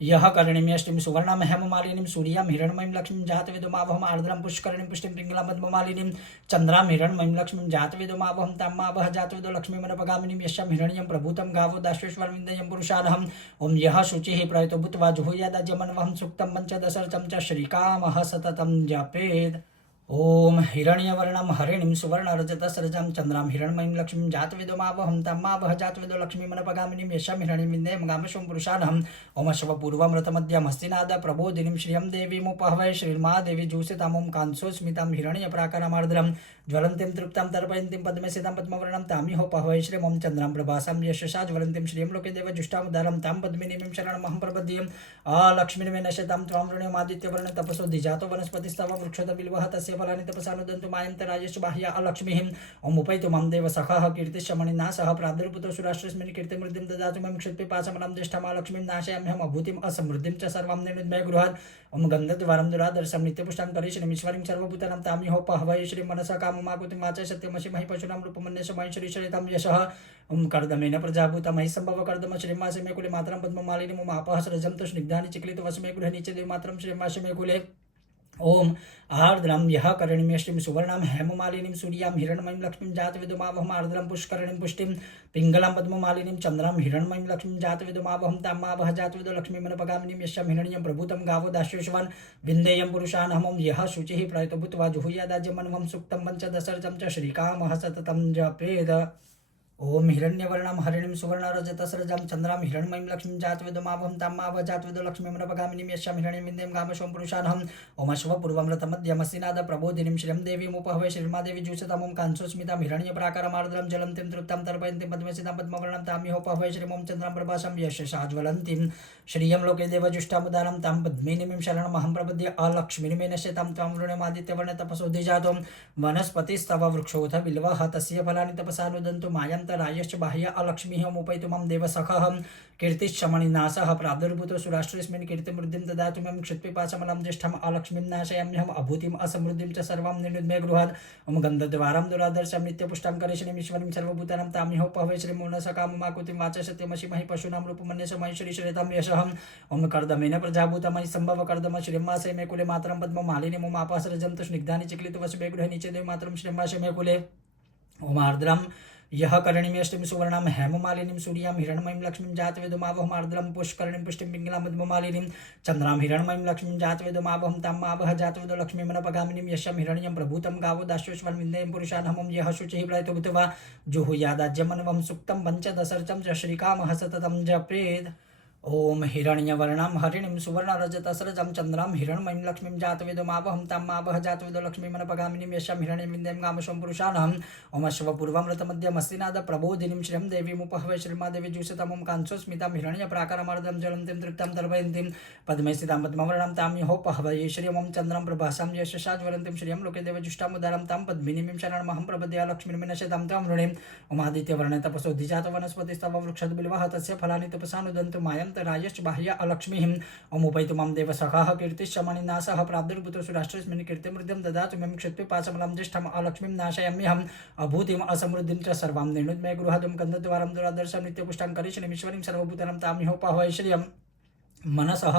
यः करणीम्यष्टिं सुवर्णां हेममालिनीं सूर्यां हिरण्मयीं लक्ष्मीं जातवेदमावहम् आर्द्रां पुष्करणीं पुष्टिं पिङ्गलां पद्ममालिनीं चन्द्रां हिरण्मयीं लक्ष्मीं जातवेदमावहं तामावह जातवेदो लक्ष्मीमनपगामिनीं यस्यां हिरण्यं प्रभूतं गावो दास्येष्वान् विन्देयं पुरुषानहम् ओम यः शुचिः प्रयतो भूत्वा जुहुयादाज्यमन्वहं सूक्तं पञ्चदशर्चं च श्रीकामः सततं जपेत्। ओम हिरण्यवर्णं हरिणीं सुवर्णरजतस्रजां चन्द्रां हिरण्मयीं लक्ष्मीं जातवेदमावहं तामावह जातवेदो लक्ष्मीमनपगामिनीं यस्यां हिरण्यं विन्देयं गामशं पुरुषानहम् ओम शवपूर्वमृतमध्यं हस्तिनाद प्रबोधिनीं श्रियं देवीमुपहवै श्रीमादेवी जुषितामं कांसोस्मितां हिरण्यप्राकारमार्द्रं ज्वलन्तीं तृप्तां तर्पयन्तीं पद्मसितां पद्मवर्णां तामिहोपहवै श्रीमं चन्द्रां प्रभासां यशसा ज्वलन्तीं श्रियं लोके देवजुष्टामुदारं तां पद्मिनीं शरणमहं प्रपद्ये अलक्ष्मीर्विनश्यतां त्वां वृणे आदित्यवर्णे तपसो द्विजातो वनस्पतिस्तव वृक्षतो बिल्वः तस्य फलानि तपसानुदन्तु मायन्तरायश्च बाह्या अलक्ष्मीः ओमुपैतु मम देवसखः कीर्तिश्रमणिनाशः प्रादुर्भूतोऽसु राष्ट्रस्मिन् कीर्तिमृद्धिं ददातु मम क्षित्पिपाशमलं ज्येष्ठम् अलक्ष्मीं नाशयाम्यहम् अभूतिम् असमृद्धिं च सर्वां निर्णुद्मय गृहात् ओम गन्धद्वारं दुरादर्शं नित्यपुष्टां करीशनीम् ईश्वरीं सर्वभूतानां तामिहोपहवै श्री मनसा काममाकुतिं वाचा सत्यमसीमहि पशूनां रूपमन्यसो महेश्वरी श्रेतां यशः ओम कर्दमेन प्रजाभूतमहि सम्भवकर्दम श्रीमासे मे कुले मातरं पद्ममालिनी मम आपः सृजं तु स्निग्धानि चिक्लितवसु मे गृहे नीचे देवी मातरं श्रीमासे मे कुले ओम आर्द्रां यः करणीम्यष्टिं सुवर्णां हेममालिनीं सूर्यां हिरण्मयीं लक्ष्मीं जातवेदमावहम् आर्द्रां पुष्करणीं पुष्टिं पिङ्गलां पद्ममालिनीं चन्द्रां हिरण्मयीं लक्ष्मीं जातवेदमावहं तामावह जातवेदो लक्ष्मीमनपगामिनीं यस्यां हिरण्यं प्रभूतं गावो दास्येष्वान् विन्देयं पुरुषानहम् यः शुचिः प्रयतो भूत्वा जुहुयादाज्यमन्वहं सूक्तं पञ्चदशर्चं च श्रीकामः सततं जपेद। ओम हिरण्यवर्णं हरिणीं सुवर्णरजतस्रजां चन्द्रां हिरण्मयीं लक्ष्मीं जातवेदमावहं तामावह जातवेदो लक्ष्मीमनपगामिनीं यस्यां हिरण्यं विन्देयं गामशं पुरुषानहम् ओम शुभपूर्वमृतमध्यमस्तिनाद प्रबोधिनीं श्रियं देवीमुपहवै श्रीमादेवी जुषितामं कांसोस्मितां हिरण्यप्राकारमार्द्रं जलन्तीं तृप्तां तर्पयन्तीं पद्मसितां पद्मवर्णां तामिहोपहवै श्रीमं चन्द्रां प्रभासां यशसा ज्वलन्तीं श्रियं लोके देवजुष्टामुदारं तां पद्मिनीं शरणमहं प्रपद्ये अलक्ष्मीर्विनश्यतां त्वां वृणे आदित्यवर्णे तपसो द्विजातो वनस्पतिस्तव वृक्षोऽथ बिल्वः तस्य फलानि तपसानुदन्तु मायन्तरायश्च बाह्या अलक्ष्मीः ओमुपैतु मम देवसखः कीर्तिश्रमणिनाशः प्रादुर्भूतोऽसु राष्ट्रस्मिन् कीर्तिमृद्धिं ददातु मम क्षित्पिपाशमलं ज्येष्ठम् अलक्ष्मीं नाशयाम्यहम् अभूतिम् असमृद्धिं च सर्वां निर्णुद्मय गृहात् ओम गन्धद्वारां दुरादर्शं नित्यपुष्टां करीशनीम् ईश्वरीं सर्वभूतानां तामिहोपहवै श्रीमनसा काममाकुतिं वाचा सत्यमसीमहि पशूनां रूपमन्यसो महेश्वरी श्रेतां यशः ओम कर्दमेन प्रजाभूतमहि सम्भवकर्दम श्रीमासे मे कुले मातरं पद्ममालिनी मम आपः सृजन्तु स्निग्धानि चिक्लितवसु मे गृहे नीचे देवी मातरं श्रीमासे मे कुले ओम आर्द्रां यह करणीमेष्टिं सुवर्णां हेममालिनीं सूर्यां हिरण्मयीं लक्ष्मीं जातवेदमावहम् आर्द्रं पुष्करणीं पुष्टिं पिङ्गलां मधुमालिनीं चन्द्रां हिरण्मयीं लक्ष्मीं जातवेदमावहं तां मावह जातवेदो लक्ष्मीमनपगामिनीं यस्यां हिरण्यं प्रभूतं गावो दास्योश्वं विन्देयं पुरुषानहमं यः शुचिः प्रयतो भूत्वा जुहुयादाज्यमनवं सुक्तं पञ्चदशर्चं च श्रीकामः सततं जपेत्। ओम हिरण्यवर्णं हरिणीं सुवर्णरजतस्रजं चन्द्रां हिरण्मयीं लक्ष्मीं जातवेदमावहं तां मावह जातवेदो लक्ष्मीमनपगामिनीं यस्यां हिरण्यं विन्देयं गामश्वं पुरुषानहम् ओम अश्वपूर्वं ऋतमध्यमस्तिनाद प्रबोधिनीं श्रियं देवीमुपहवै श्रीमादेवी जुषतमं कांसोस्मितां हिरण्यप्राकारमर्दं ज्वलन्तीं तृप्तां तर्पयन्तीं पद्मे स्थितां पद्मवर्णां तां यहोपहवै श्रियमं चन्द्रं प्रभासां यशसा ज्वलन्तीं श्रियं लोके देवजुष्टामुदारं तां पद्मिनीं शरणमहं प्रपद्ये लक्ष्मीर्मिनश्यतां त्वां वृणीं ओमादित्यवर्णे तपसोऽधिजातो वनस्पतिस्तव वृक्षद्बिल्वः तस्य फलानि तपसानुदन्तु मायं रायश्च बाह्य अलक्ष्मीः ओमुपैतु मां देवसखाः कीर्तिश्चमनिनाशः प्राप्तिर्भूतो सुराष्ट्रस्मिन् कीर्तिमृद्धिं ददातु मे क्षित्वे पाशमलं ज्येष्ठम् अलक्ष्मीं नाशयाम्यहम् अभूतिम् असमृद्धिं च सर्वां निर्णुद्मे गृहादुं कन्दद्वारं दुरादर्शं नित्यपुष्टां करिष्यमीश्वरीं सर्वभूतानां तामिहोपाहवै श्रियं मनसः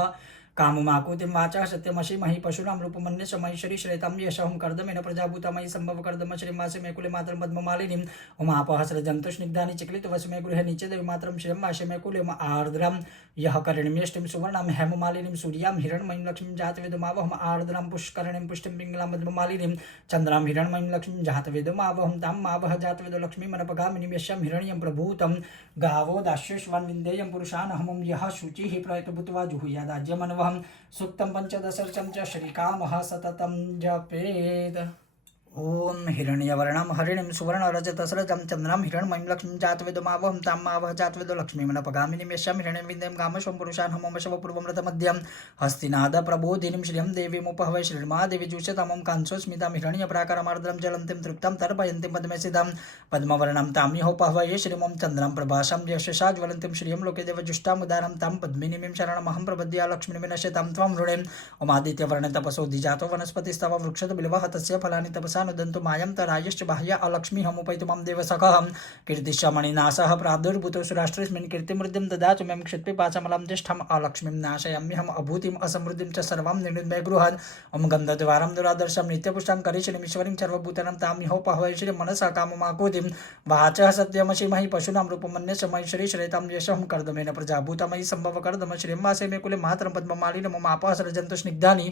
काममाकुतिं वाचा सत्यमशीमहि पशूनां रूपमन्यस्य महेश्वरी श्रेतां यशहं कर्दमेन प्रजाभूतमयि सम्भव कर्दम श्रीमासे मे कुले मातरं पद्ममालिनीं उमापः सृजन्तु स्निग्धानि चिक्लित वसमे गृहे नीचे देवी मातरं श्रियं वासे मे कुले आर्द्रं यः करणीमेष्टिं सुवर्णां हेममालिनीं सूर्यां हिरण्मयीं लक्ष्मीं जातवेदमावहम् आर्द्रां पुष्करणीं पुष्टिं पिङ्गलां पद्ममालिनीं चन्द्रां हिरण्मयीं लक्ष्मीं जातवेदमावहं तां मावह जातवेदो लक्ष्मीमनपगामिनीं यस्यां हिरण्यं प्रभूतं गावो दास्योश्वान् विन्देयं पुरुषानहमं यः शुचिः प्रयतो भूत्वा जुहुयादाज्यमनवहम् सुक्तं पञ्चदशर्चं च श्रीकामः सततं जपेत्। ओम हिरण्यवर्णं हरिणीं सुवर्णरजतस्रजं चन्द्रां हिरण्मयीं लक्ष्मीं जातवेदमावहं तां मावह जातवेदो लक्ष्मीमनपगामिनीं यस्यां हिरण्यं विन्देयं गामश्वं पुरुषानहमं शवपूर्वं रथमध्यं हस्तिनाद प्रबोधिनीं श्रियं देवीमुपहवै श्रीमादेवी जुषतमं कांसोस्मितां हिरण्यप्राकारमर्द्रं ज्वलन्तीं तृप्तां तर्पयन्तीं पद्मे स्थितां पद्मवर्णां तां यहोपहवै श्रीमं चन्द्रां प्रभासां यशसा ज्वलन्तीं श्रियं लोके देवजुष्टामुदारं तां पद्मिनीं शरणमहं प्रपद्ये लक्ष्मीर्मिनश्यतां त्वां वृणीं ओमादित्यवर्णे तपसोऽधिजातो वनस्पतिस्तव वृक्षद्बिल्वः तस्य फलानि तपसा नुदन्तु मायं रायश्च बाह्य अलक्ष्मीः ओमुपैतु मां देवसखः कीर्तिश्चमनिनाशः प्रादुर्भूतो सुराष्ट्रस्मिन् कीर्तिमृद्धिं ददातु मे क्षित्वे पाशमलं ज्येष्ठम् अलक्ष्मीं नाशयाम्यहम् अभूतिम् असमृद्धिं च सर्वां निर्णुद्मे गृहात् ओम गन्धद्वारं दुरादर्शं नित्यपुष्टां करिष्यमीश्वरीं सर्वभूतानां तां यहोपहवै श्रीमनसा काममाकुतिं वाचः सत्यमशीमहि पशूनां रूपमन्यस्य महेश्वरी श्रेतां यशहं कर्दमेन प्रजाभूतमयि सम्भव कर्दम श्रियं वासे मे कुले मातरं पद्ममालिनीं ममापः सृजन्तु स्निग्धानि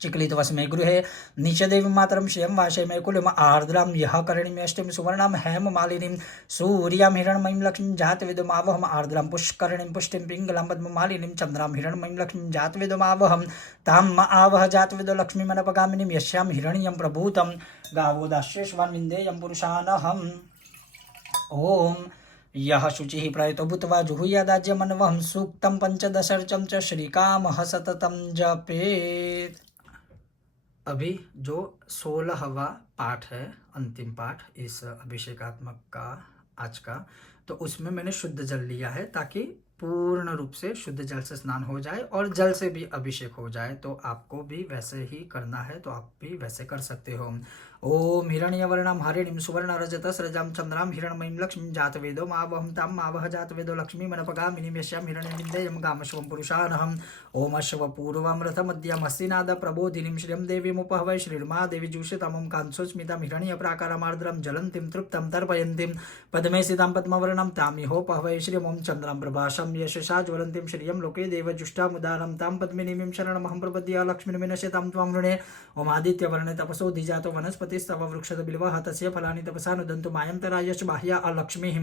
चिक्लितवसमे गृहे नीचदेवी मातरं श्रियं वासे मे कुलम आर्द्रां यः करणीमेष्टिं सुवर्णां हेममालिनीं सूर्यां हिरण्मयीं लक्ष्मीं जातवेदमावहम् आर्द्रां पुष्करणीं पुष्टिं पिङ्गलां पद्ममालिनीं चन्द्रां हिरण्मयीं लक्ष्मीं जातवेदमावहं तां आवह जातवेदो लक्ष्मीमनपगामिनीं यस्यां हिरण्यं प्रभूतं गावो दास्योश्वान् विन्देयं पुरुषानहम् ओम यः शुचिः प्रयतो भूत्वा जुहुयादाज्यमनवहं सूक्तं पञ्चदशर्चं च श्रीकामः सततं जपेत्। अभी जो 16वां पाठ है, अंतिम पाठ इस अभिषेकात्मक का आज का, तो उसमें मैंने शुद्ध जल लिया है ताकि पूर्ण रूप से शुद्ध जल से स्नान हो जाए और जल से भी अभिषेक हो जाए। तो आपको भी वैसे ही करना है, तो आप भी वैसे कर सकते हो। ओम हिरण्यवर्णं हरिणीं सुवर्णरजतस्रजां चन्द्रां हिरण्मयीं लक्ष्मीं जातवेदो मावहं तां मावह जातवेदो लक्ष्मीमनपगामिनीं यस्यां हिरण्यं विन्देयं गामश्वं पुरुषानहम् ओम अश्वपूर्वं रथमध्यं हस्तिनाद प्रबोधिनीं श्रियं देवीमुपहवै श्रीर्मादेवी जुषतमं कांसोस्मितां हिरण्यप्राकारमार्द्रं ज्वलन्तीं तृप्तां तर्पयन्तीं पद्मे स्थितां पद्मवर्णां तां यहोपहवै श्रियं चन्द्रां प्रभासां यशसा ज्वलन्तीं श्रियं लोके देवजुष्टामुदारं तां पद्मिनीं शरणमहं प्रपद्ये लक्ष्मीर्मिनश्यतां त्वां वृणे ओमादित्यवर्णे तपसोऽधिजातो वनस्पतिस्तव वृक्षद्बिल्वः तस्य फलानि तपसा नुदन्तु मायं रायश्च बाह्य अलक्ष्मीः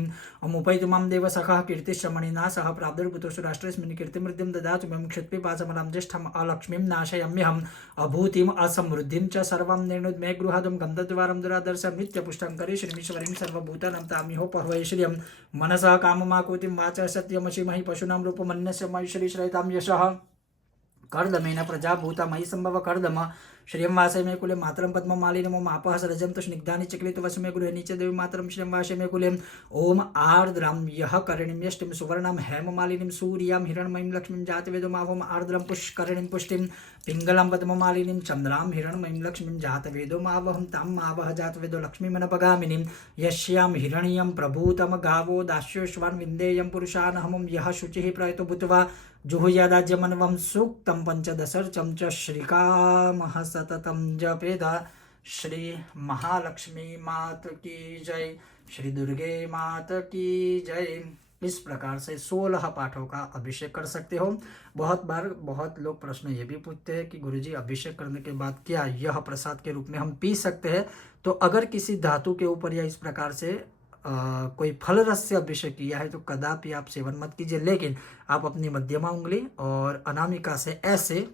ओमुपैतु मां देवसखः कीर्तिश्चमनिनाशः प्रादुर्भूतो सुराष्ट्रस्मिन् कीर्तिमृद्धिं ददातु मे क्षित्वे पाशमलं ज्येष्ठम् अलक्ष्मीं नाशयाम्यहम् अभूतिम् असमृद्धिं च सर्वां निर्णुद्मे गृहादुं गन्धद्वारं दुरादर्शं नित्यपुष्टां करिष्यमीश्वरीं सर्वभूतानां तां यहोपहवै श्रियं मनसा काममाकुतिं वाचा सत्यमशीमहि पशूनां रूपमन्यस्य महेश्वरी श्रेतां यशः कर्दमेन प्रजाभूतमयि सम्भव कर्दम श्रियं वासे मे कुले मातरं पद्ममालिनीं ओम आपः सृजन्तु स्निग्धानि चिक्लितवसमे गृहे नीचे देवी मातरं श्रियं वासे मे कुले ओम आर्द्रां यः करणीमेष्टिं सुवर्णां हेममालिनीं सूर्यां हिरण्मयीं लक्ष्मीं जातवेदमावहम् आर्द्रां पुष्करणीं पुष्टिं पिङ्गलां पद्ममालिनीं चन्द्रां हिरण्मयीं लक्ष्मीं जातवेदमावहं तां मावह जातवेदो लक्ष्मीमनपगामिनीं यस्यां हिरण्यं प्रभूतं गावो दास्योश्वान् विन्देयं पुरुषानहमं यः शुचिः प्रयतो भूत्वा जुहुयादाज्यमनवहं सूक्तं पञ्चदशर्चं च श्रीकामः सततं जपेत्। श्री महालक्ष्मी मात की जय, श्री दुर्गे माता की जय। इस प्रकार से 16 पाठों का अभिषेक कर सकते हो। बहुत बार बहुत लोग प्रश्न ये भी पूछते हैं कि गुरुजी अभिषेक करने के बाद क्या यह प्रसाद के रूप में हम पी सकते हैं? तो अगर किसी धातु के ऊपर या इस प्रकार से कोई फल रस से अभिषेक किया है तो कदापि आप सेवन मत कीजिए, लेकिन आप अपनी मध्यमा उंगली और अनामिका से ऐसे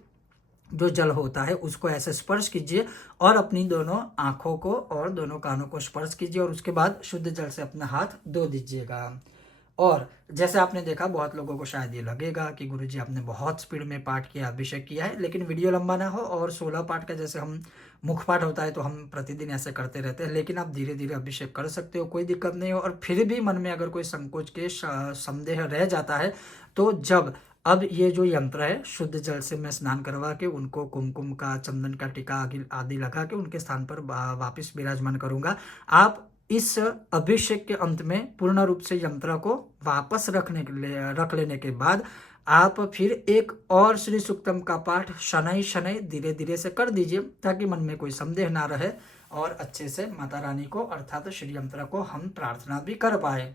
जो जल होता है उसको ऐसे स्पर्श कीजिए और अपनी दोनों आंखों को और दोनों कानों को स्पर्श कीजिए और उसके बाद शुद्ध जल से अपना हाथ धो दीजिएगा। और जैसे आपने देखा बहुत लोगों को शायद ये लगेगा कि गुरुजी आपने बहुत स्पीड में पाठ किया, अभिषेक किया है, लेकिन वीडियो लंबा ना हो और 16 पाठ का जैसे हम मुख पाठ होता है तो हम प्रतिदिन ऐसे करते रहते हैं, लेकिन आप धीरे धीरे अभिषेक कर सकते हो, कोई दिक्कत नहीं हो। और फिर भी मन में अगर कोई संकोच के संदेह रह जाता है तो जब अब ये जो यंत्र है शुद्ध जल से मैं स्नान करवा के उनको कुमकुम का, चंदन का टीका आदि लगा के उनके स्थान पर वापस विराजमान करूंगा। आप इस अभिषेक के अंत में पूर्ण रूप से यंत्र को वापस रख लेने के बाद आप फिर एक और श्री सूक्तम का पाठ शनै शनै धीरे धीरे से कर दीजिए, ताकि मन में कोई संदेह ना रहे और अच्छे से माता रानी को अर्थात श्री यंत्र को हम प्रार्थना भी कर पाए।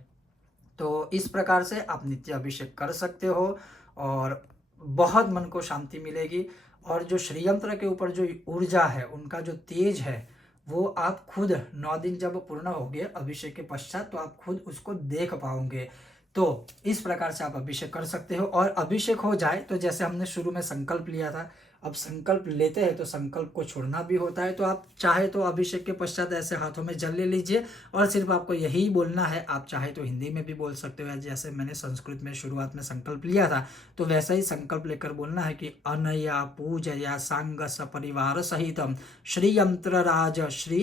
तो इस प्रकार से आप नित्य अभिषेक कर सकते हो और बहुत मन को शांति मिलेगी। और जो श्री यंत्र के ऊपर जो ऊर्जा है, उनका जो तेज है, वो आप खुद 9 दिन जब पूर्ण हो गए अभिषेक के पश्चात तो आप खुद उसको देख पाओगे। तो इस प्रकार से आप अभिषेक कर सकते हो। और अभिषेक हो जाए तो जैसे हमने शुरू में संकल्प लिया था, अब संकल्प लेते हैं तो संकल्प को छोड़ना भी होता है। तो आप चाहे तो अभिषेक के पश्चात ऐसे हाथों में जल ले लीजिए और सिर्फ आपको यही बोलना है। आप चाहे तो हिंदी में भी बोल सकते हो, जैसे मैंने संस्कृत में शुरुआत में संकल्प लिया था तो वैसा ही संकल्प लेकर बोलना है कि अनया पूजया सांग सपरिवार सहितम श्री यंत्रराज श्री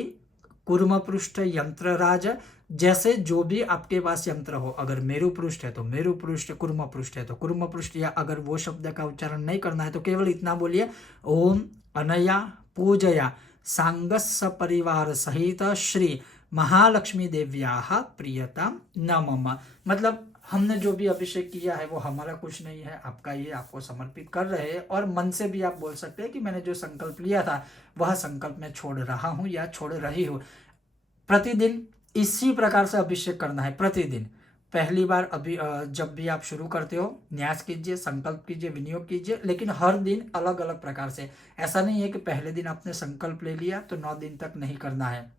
कूर्मपृष्ठ यंत्रराज। जैसे जो भी आपके पास यंत्र हो, अगर मेरु पृष्ठ है तो मेरु पृष्ठ, कुर्म पृष्ठ है तो कुर्म पृष्ठ, या अगर वो शब्द का उच्चारण नहीं करना है तो केवल इतना बोलिए ओम अनया पूजया सांगस परिवार सहित श्री महालक्ष्मी देव्याः प्रियता नमः। मतलब हमने जो भी अभिषेक किया है वो हमारा कुछ नहीं है, आपका ये आपको समर्पित कर रहे हैं। और मन से भी आप बोल सकते हैं कि मैंने जो संकल्प लिया था वह संकल्प मैं छोड़ रहा हूँ या छोड़ रही हूँ। प्रतिदिन इसी प्रकार से अभिषेक करना है प्रतिदिन। पहली बार अभी जब भी आप शुरू करते हो न्यास कीजिए, संकल्प कीजिए, विनियोग कीजिए, लेकिन हर दिन अलग अलग प्रकार से। ऐसा नहीं है कि पहले दिन आपने संकल्प ले लिया तो 9 दिन तक नहीं करना है।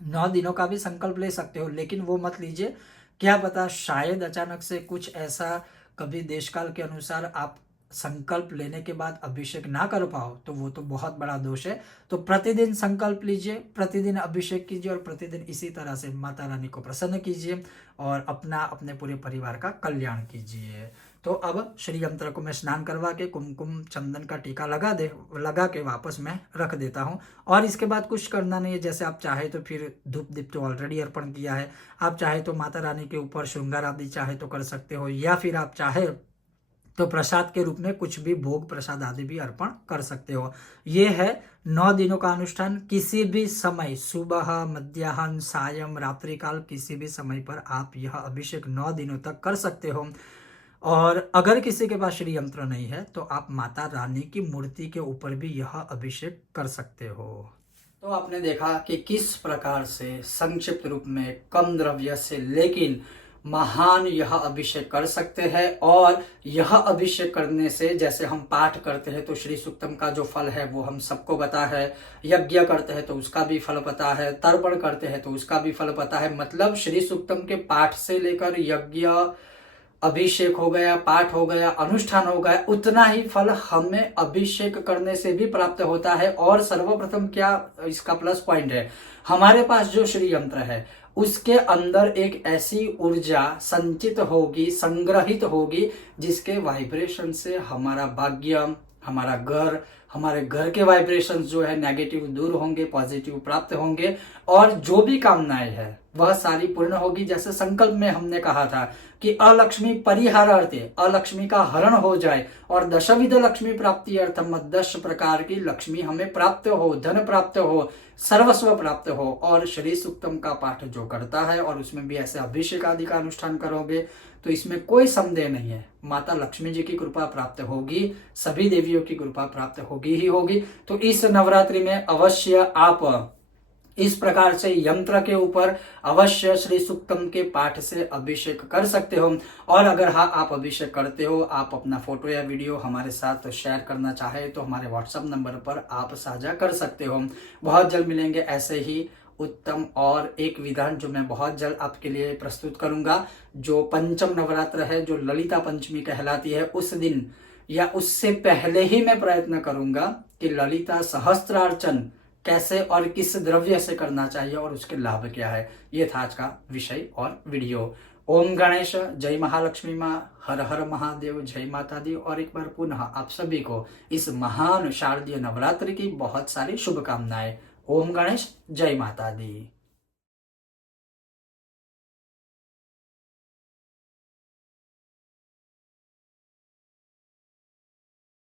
9 दिनों का भी संकल्प ले सकते हो, लेकिन वो मत लीजिए, क्या पता शायद अचानक से कुछ ऐसा कभी देशकाल के अनुसार आप संकल्प लेने के बाद अभिषेक ना कर पाओ तो वो तो बहुत बड़ा दोष है। तो प्रतिदिन संकल्प लीजिए, प्रतिदिन अभिषेक कीजिए और प्रतिदिन इसी तरह से माता रानी को प्रसन्न कीजिए और अपने पूरे परिवार का कल्याण कीजिए। तो अब श्री यंत्र को मैं स्नान करवा के कुमकुम चंदन का टीका लगा के वापस मैं रख देता हूँ। और इसके बाद कुछ करना नहीं है। जैसे आप चाहे तो फिर धूप दीप तो ऑलरेडी अर्पण किया है, आप चाहे तो माता रानी के ऊपर श्रृंगार आदि चाहे तो कर सकते हो, या फिर आप चाहे तो प्रसाद के रूप में कुछ भी भोग प्रसाद आदि भी अर्पण कर सकते हो। ये है 9 दिनों का अनुष्ठान। किसी भी समय सुबह, मध्याह्न, सायं, रात्रि काल किसी भी समय पर आप यह अभिषेक 9 दिनों तक कर सकते हो। और अगर किसी के पास श्री यंत्र नहीं है तो आप माता रानी की मूर्ति के ऊपर भी यह अभिषेक कर सकते हो। तो आपने देखा कि किस प्रकार से संक्षिप्त रूप में कम द्रव्य से लेकिन महान यह अभिषेक कर सकते हैं। और यह अभिषेक करने से जैसे हम पाठ करते हैं तो श्री सूक्तम का जो फल है वो हम सबको पता है, यज्ञ करते हैं तो उसका भी फल पता है, तर्पण करते हैं तो उसका भी फल पता है। मतलब श्री सूक्तम के पाठ से लेकर यज्ञ, अभिषेक हो गया, पाठ हो गया, अनुष्ठान हो गया, उतना ही फल हमें अभिषेक करने से भी प्राप्त होता है। और सर्वप्रथम क्या इसका प्लस पॉइंट है, हमारे पास जो श्री यंत्र है उसके अंदर एक ऐसी ऊर्जा संचित होगी, संग्रहित होगी, जिसके वाइब्रेशन से हमारा भाग्य, हमारे घर के वाइब्रेशंस जो है नेगेटिव दूर होंगे, पॉजिटिव प्राप्त होंगे और जो भी कामनाएं है वह सारी पूर्ण होगी। जैसे संकल्प में हमने कहा था कि अलक्ष्मी परिहारार्थे, अलक्ष्मी का हरण हो जाए और दशविध लक्ष्मी प्राप्ति अर्थम 10 प्रकार की लक्ष्मी हमें प्राप्त हो, धन प्राप्त हो, सर्वस्व प्राप्त हो। और श्री सूक्तम का पाठ जो करता है और उसमें भी ऐसे अभिषेक आदि का अनुष्ठान करोगे तो इसमें कोई संदेह नहीं है, माता लक्ष्मी जी की कृपा प्राप्त होगी, सभी देवियों की कृपा प्राप्त होगी ही होगी। तो इस नवरात्रि में अवश्य आप इस प्रकार से यंत्र के ऊपर अवश्य श्री सूक्तम के पाठ से अभिषेक कर सकते हो। और अगर हाँ आप अभिषेक करते हो, आप अपना फोटो या वीडियो हमारे साथ शेयर करना चाहे तो हमारे व्हाट्सएप नंबर पर आप साझा कर सकते हो। बहुत जल्द मिलेंगे ऐसे ही उत्तम और एक विधान जो मैं बहुत जल्द आपके लिए प्रस्तुत करूंगा। जो पंचम नवरात्र है, जो ललिता पंचमी कहलाती है, उस दिन या उससे पहले ही मैं प्रयत्न करूंगा कि ललिता सहस्त्रार्चन कैसे और किस द्रव्य से करना चाहिए और उसके लाभ क्या है। ये था आज का विषय और वीडियो। ओम गणेश, जय महालक्ष्मी माँ, हर हर महादेव, जय माता दी। और एक बार पुनः आप सभी को इस महान शारदीय नवरात्रि की बहुत सारी शुभकामनाएं। ओम गणेश, जय माता दी।